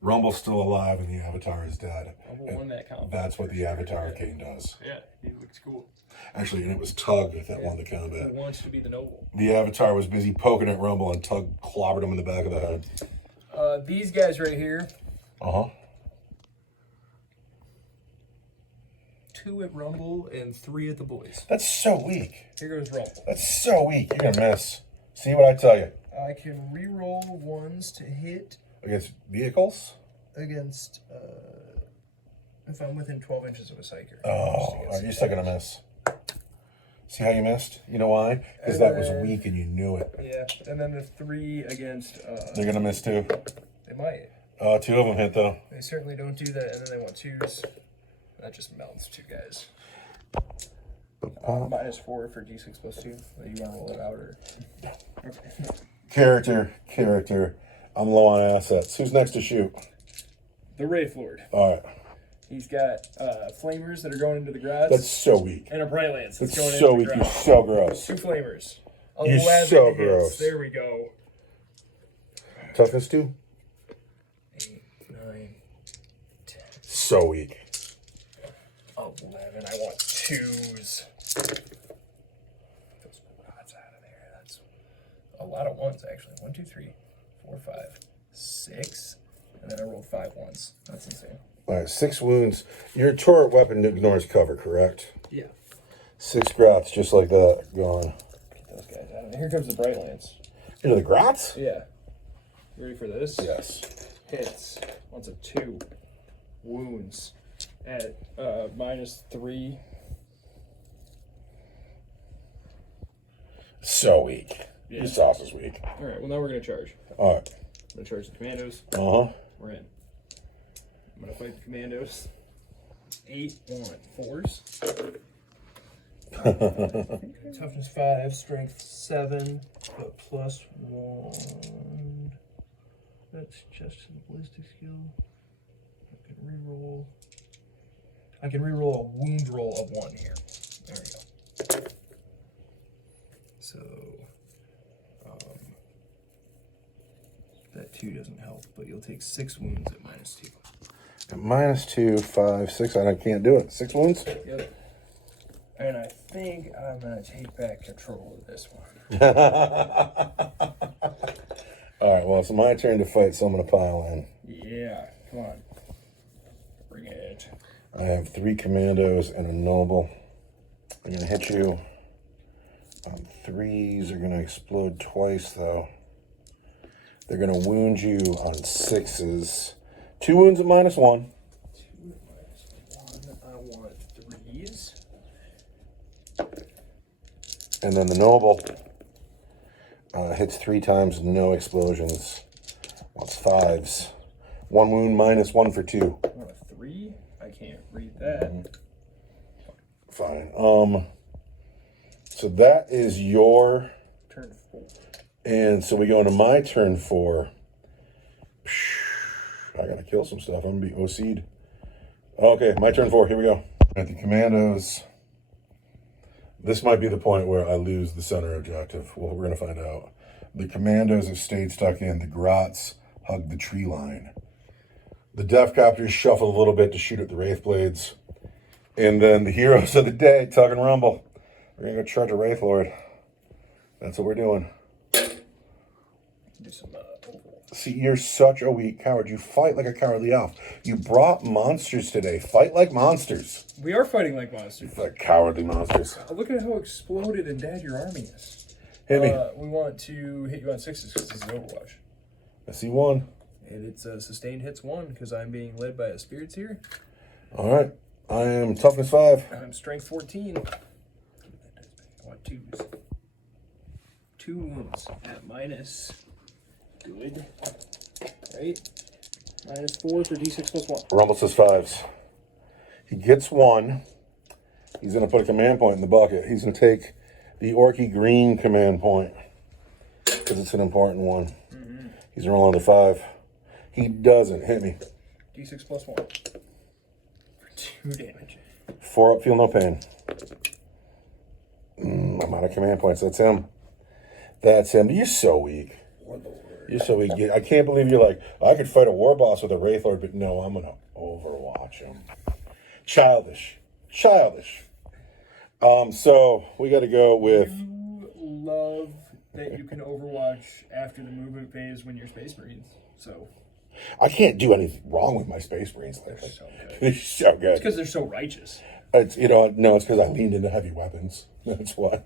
Rumble's still alive and the Avatar is dead. Rumble won that combat. That's what the Avatar King does. Yeah, he looks cool. Actually, and it was Tug that won the combat. Who wants to be the noble? The Avatar was busy poking at Rumble, and Tug clobbered him in the back of the head. These guys right here. 2 at Rumble and 3 at the boys. That's so weak. Here goes Rumble. That's so weak. You're gonna miss. See what I tell you. I can re-roll ones to hit Against vehicles? against if I'm within 12 inches of a psyker. Oh, you're still gonna miss. See how you missed? You know why? Because that was weak and you knew it. Yeah, and then the 3 against They're gonna miss too. they might. 2 of them hit though. They certainly don't do that, and then they want 2s. That just melts 2 guys. -4 for D6 +2. You want to roll it out or? Okay. Character. I'm low on assets. Who's next to shoot? The Wraith Lord. All right. He's got flamers that are going into the grots. That's so weak. And a bright lance that's It's going so into the weak. You're grots. so gross. 2 flamers. You're 11 so hits. gross. There we go. Toughness 2? 8, 9, 10. So weak. 11. I want 2s. Those rods out of there. That's a lot of 1s, actually. 1, 2, 3, 4, 5, 6. And then I rolled 5 1s. That's insane. All right, 6 wounds. Your turret weapon ignores cover, correct? Yeah. 6 grots, just like that. Gone. Get those guys out of there. Here comes the bright lance. Into the grots? Yeah. You ready for this? Yes. Hits. One's a 2. Wounds. At -3. So weak. Yeah. Your sauce is weak. Alright, well now we're going to charge. All right. I'm going to charge the commandos. We're in. I'm going to fight the commandos. 8, 1, 4s. Toughness 5, strength 7, but +1. That's just a ballistic skill. I can reroll a wound roll of 1 here. There we go. So, that 2 doesn't help, but you'll take 6 wounds at -2. At -2, 5, 6. I can't do it. 6 wounds? Yep. And I think I'm going to take back control of this one. All right, well, it's my turn to fight, so I'm going to pile in. Yeah, come on. Bring it. I have 3 commandos and a noble. I'm going to hit you on 3s. They're going to explode twice, though. They're going to wound you on 6s. 2 wounds at -1. 2 at -1. I want 3s. And then the noble hits 3 times, no explosions. Wants 5s. 1 wound -1 for 2. I want a 3. I can't read that. Fine. So that is your Turn 4. and so we go into my turn 4. I gotta kill some stuff. I'm gonna be OC'd. Okay, my turn 4. Here we go. At the commandos. This might be the point where I lose the center objective. Well, we're gonna find out. The commandos have stayed stuck in. The grots hug the tree line. The Death Copters shuffle a little bit to shoot at the Wraith Blades. And then the heroes of the day, Tug and Rumble. We're going to go charge a Wraith Lord. That's what we're doing. Do some See, you're such a weak coward. You fight like a cowardly elf. You brought monsters today. Fight like monsters. We are fighting like monsters. Like cowardly monsters. Look at how exploded and bad your army is. Hit me. We want to hit you on 6s because this is Overwatch. I see one. And it's sustained hits 1 because I'm being led by a spirits here. All right. I am toughness 5. I'm strength 14. I want 2s. 2 wounds at minus. Good. Right? Minus 4 for d6 plus 1. Rumble says 5s. He gets 1. He's going to put a command point in the bucket. He's going to take the Orky Green command point because it's an important one. Mm-hmm. He's going to roll another 5. He doesn't. Hit me. d6 plus 1. For 2 damage. 4 up, feel no pain. I'm out of command points. That's him. That's him. You're so weak. You're so weak. I can't believe you're like, I could fight a war boss with a Wraith Lord, but no, I'm going to overwatch him. Childish. Childish. So we got to go with... You love that you can overwatch after the movement phase when you're Space Marines. So... I can't do anything wrong with my Space Marines lately. They're so good. They're so good. It's because they're so righteous. It's, no, it's because I leaned into heavy weapons. That's why.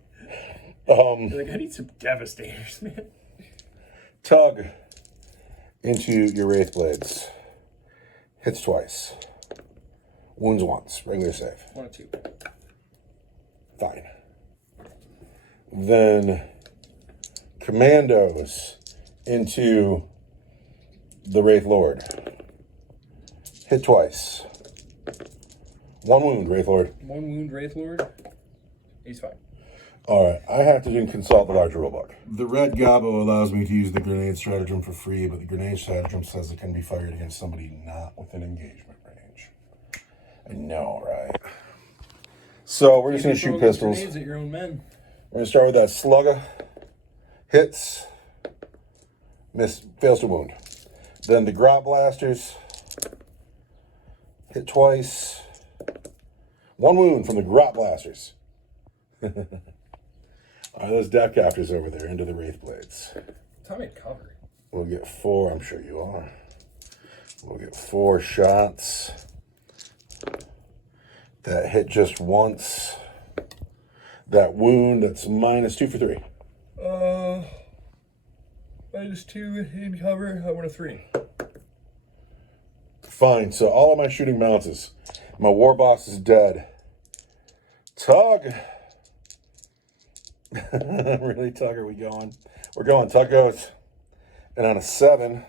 You're like, I need some Devastators, man. Tug into your Wraith Blades. Hits twice. Wounds once. Regular save. 1 or 2. Fine. Then Commandos into the Wraith Lord. Hit twice. 1 wound, Wraith Lord. 1 wound, Wraith Lord. He's fine. All right, I have to consult the larger rulebook. The red Gobbo allows me to use the grenade stratagem for free, but the grenade stratagem says it can be fired against somebody not within engagement range. I know, right? So we're just going to shoot pistols. Grenades at your own men. We're going to start with that Slugger. Hits. Miss. Fails to wound. Then the Grot Blasters. Hit twice. 1 wound from the Grot Blasters. All right, those Death Copters over there into the Wraith Blades. Tell me to cover. We'll get 4. I'm sure you are. We'll get 4 shots. That hit just once. That wound, that's minus 2 for 3. Minus 2 in cover. I want a 3. Fine, so all of my shooting bounces. My war boss is dead. Tug. Really, Tug, are we going? We're going. Tug goes. And on a 7.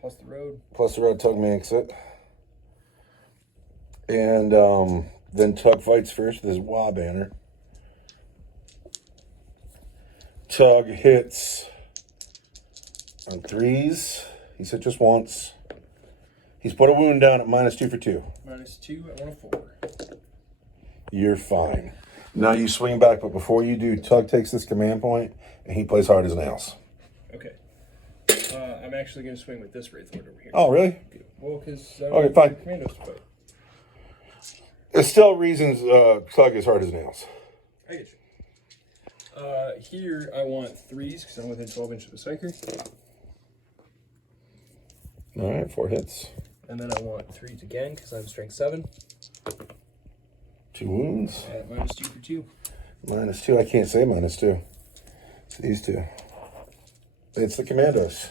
Plus the road. Plus the road, Tug makes it. And then Tug fights first with his Wah banner. Tug hits on 3s. He's hit just once. He's put a wound down at minus 2 for 2. Minus 2, I want a 4. You're fine. Now you swing back, but before you do, Tug takes this command point, and he plays hard as nails. Okay. I'm actually going to swing with this Wraith Lord over here. Oh, really? Well, because okay, fine. Commandos to fight. There's still reasons Tug is hard as nails. I get you. Here I want 3s because I'm within 12 inches of the Psyker. All right, 4 hits. And then I want 3s again because I'm strength 7. 2 wounds. At minus 2 for 2. Minus 2. I can't say minus 2. It's these 2. It's the Commandos.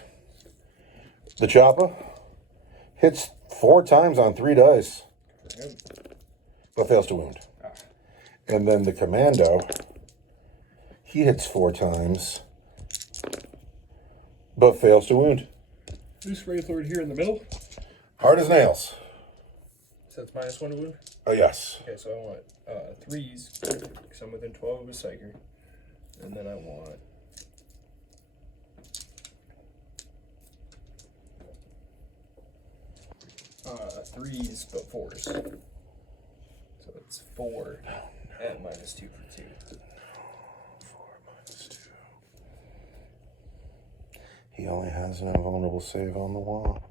The Chopper hits 4 times on 3 dice, but fails to wound. And then the Commando, he hits 4 times, but fails to wound. This Wraith Lord here in the middle. Hard as nails. So that's minus 1 to wound? Oh, yes. Okay, so I want 3s because I'm within 12 of a Psyker. And then I want 3s, but 4s. So it's 4 at minus 2 for 2. 4 minus 2. He only has an invulnerable save on the wall.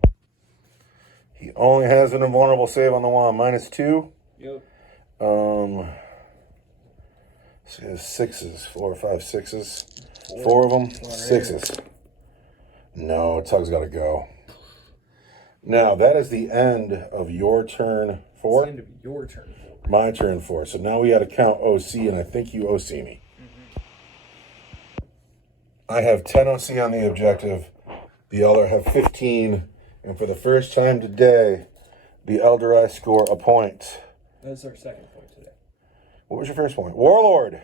He only has an invulnerable save on the wall. -2. Yep. So he has 6s. 4 or 5 6s. 4 of them. 6s. No, Tug's got to go. Now, that is the end of your turn 4. It's the end of your turn 4. My turn 4. So now we got to count OC, and I think you OC me. I have 10 OC on the objective. The Elder have 15. And for the first time today, the Elder I score a point. That's our second point today. What was your first point? Warlord.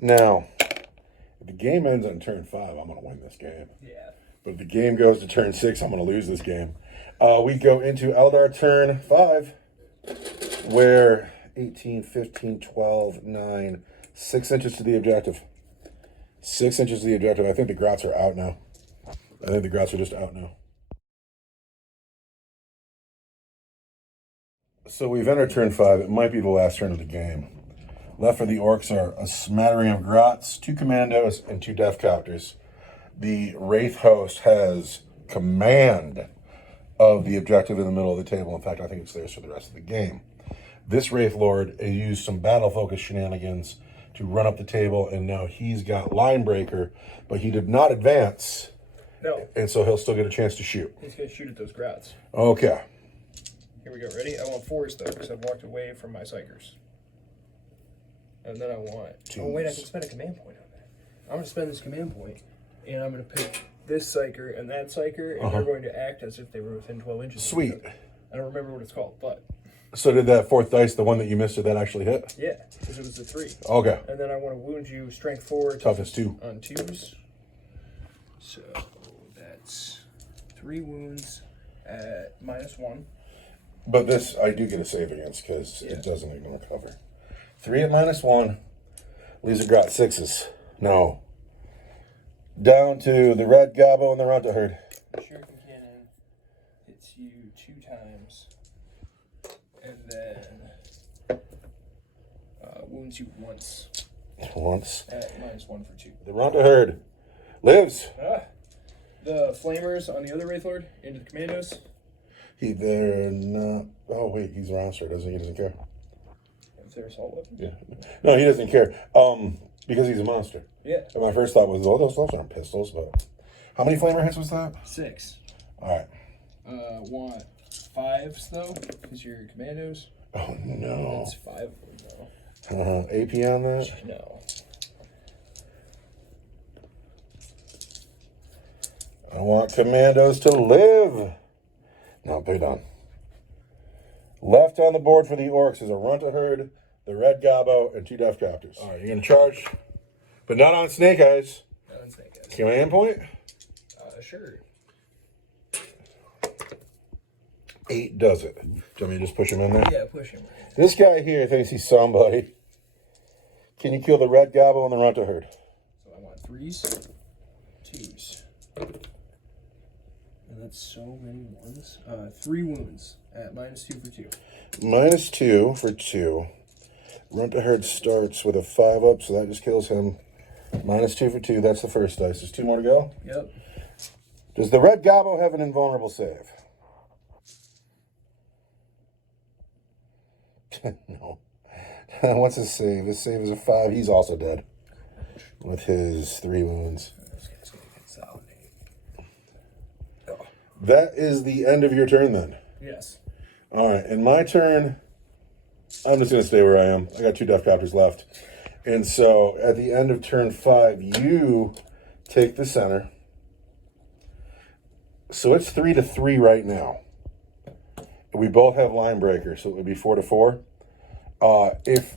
Now, if the game ends on turn 5, I'm going to win this game. Yeah. But if the game goes to turn 6, I'm going to lose this game. We go into Eldar turn 5, where 18, 15, 12, 9, 6 inches to the objective. 6 inches to the objective. I think the Grots are out now. I think the Grots are just out now. So we've entered turn 5. It might be the last turn of the game. Left for the Orcs are a smattering of Grots, 2 Commandos, and 2 Deathcopters. The Wraith host has command of the objective in the middle of the table. In fact, I think it's theirs for the rest of the game. This Wraith Lord used some battle-focused shenanigans to run up the table, and now he's got line breaker, but he did not advance. No. And so he'll still get a chance to shoot. He's going to shoot at those Grots. Okay. Here we go. Ready? I want 4s, though, because I've walked away from my Psychers. And then I want... Twos. Oh, wait, I can spend a command point on that. I'm going to spend this command point, and I'm going to pick this Psyker and that Psyker, and they're going to act as if they were within 12 inches. Sweet. Of each other. I don't remember what it's called, but... So did that 4th dice, the one that you missed, did that actually hit? Yeah, because it was a 3. Okay. And then I want to wound you strength 4. Toughness 2. On 2s. So that's 3 wounds at -1. But this, I do get a save against, because it doesn't even recover. 3 at -1. Leaves a Grot 6s. No. Down to the Red Gobbo and the Runta Herd. Shuriken Cannon hits you 2 times. And then wounds you once. Once. At -1 for 2. The Runta Herd lives. The Flamers on the other Wraith Lord into the Commandos. They're not. Oh, wait, he's a roster. He doesn't care. If they're assault weapons? Yeah. No, he doesn't care. Because he's a monster. Yeah. And my first thought was, oh, those aren't pistols, but. How many flamer hits was that? 6. All right. Want 5s, though, because you're Commandos. Oh, no. That's 5 of them, though. AP on that? No. I want Commandos to live. No, put it on. Left on the board for the Orcs is a Runta Herd, the Red Gobbo, and 2 Deathcopters. All right, you're going to charge, but not on Snake Eyes. Not on Snake Eyes. Command point? Sure. 8 does it. Do you want me to just push him in there? Yeah, push him. This guy here thinks he's somebody. Can you kill the Red Gobbo and the Runta Herd? So I want 3s, 2s. And that's so many ones. 3 wounds at -2 for 2. -2 for 2. Runta Herd starts with a 5 up, so that just kills him. -2 for 2. That's the first dice. There's 2 more to go. Yep. Does the Red Gobbo have an invulnerable save? No. What's his save? His save is a 5. He's also dead with his 3 wounds. It's going to consolidate. That is the end of your turn then. Yes. All right. In my turn, I'm just going to stay where I am. I got 2 Deathcopters left. And so at the end of turn 5, you take the center. So it's 3-3 right now. We both have line breakers, so it would be 4-4. If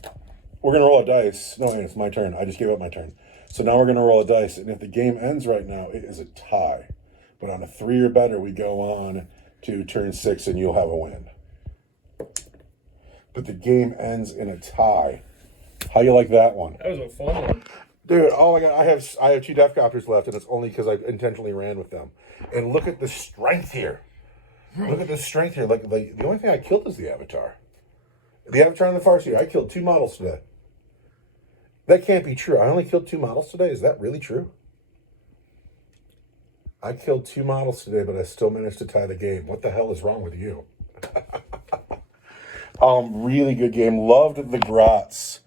we're going to roll a dice, no, it's my turn. I just gave up my turn. So now we're going to roll a dice, and if the game ends right now, it is a tie. But on a 3 or better, we go on to turn 6, and you'll have a win. But the game ends in a tie. How you like that one? That was a fun one. Dude, oh my God, I have 2 Deathcopters left, and it's only because I intentionally ran with them. And look at the strength here. Look at the strength here. Like the only thing I killed is the Avatar. The Avatar on the Farseer. I killed 2 models today. That can't be true. I only killed 2 models today. Is that really true? I killed 2 models today, but I still managed to tie the game. What the hell is wrong with you? Really good game. Loved the Grots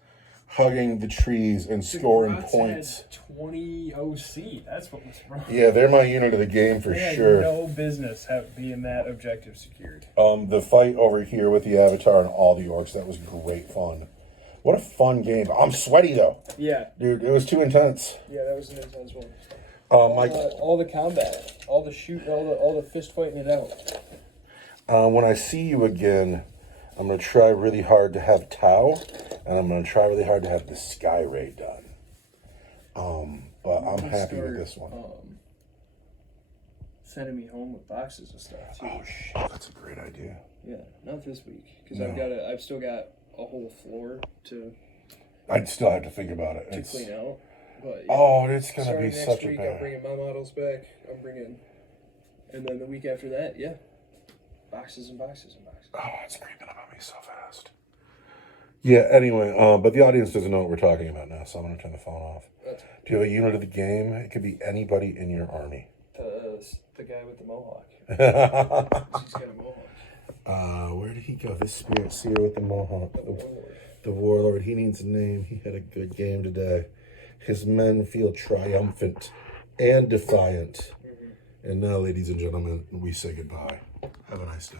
hugging the trees and scoring points. Had 20 OC. That's what was wrong. Yeah, they're my unit of the game for sure. No business being that objective secured. The fight over here with the Avatar and all the orcs, that was great fun. What a fun game. I'm sweaty though. Yeah. Dude, it was too intense. Yeah, that was an intense one. Mike, all the combat, all the shoot, all the fist fighting it out. when I see you again, I'm going to try really hard to have Tau, and I'm going to try really hard to have the Sky Ray done. But I'm happy with this one. Sending me home with boxes and stuff too. Oh shit, that's a great idea. Yeah, not this week because No. I've still got a whole floor to I'd still have to think about it. clean out. But yeah, Oh, it's going to be starting such next a week, I'm bad. bringing my models back. And then the week after that, yeah, boxes and boxes and boxes. Oh, it's creeping up on me so fast. Yeah, anyway, but the audience doesn't know what we're talking about now, so I'm going to turn the phone off. Do you have a unit of the game? It could be anybody in your army. The guy with the mohawk. He's got a mohawk. Where did he go? This spirit seer with the mohawk. The warlord. He needs a name. He had a good game today. His men feel triumphant and defiant. And now, ladies and gentlemen, we say goodbye. Have a nice day.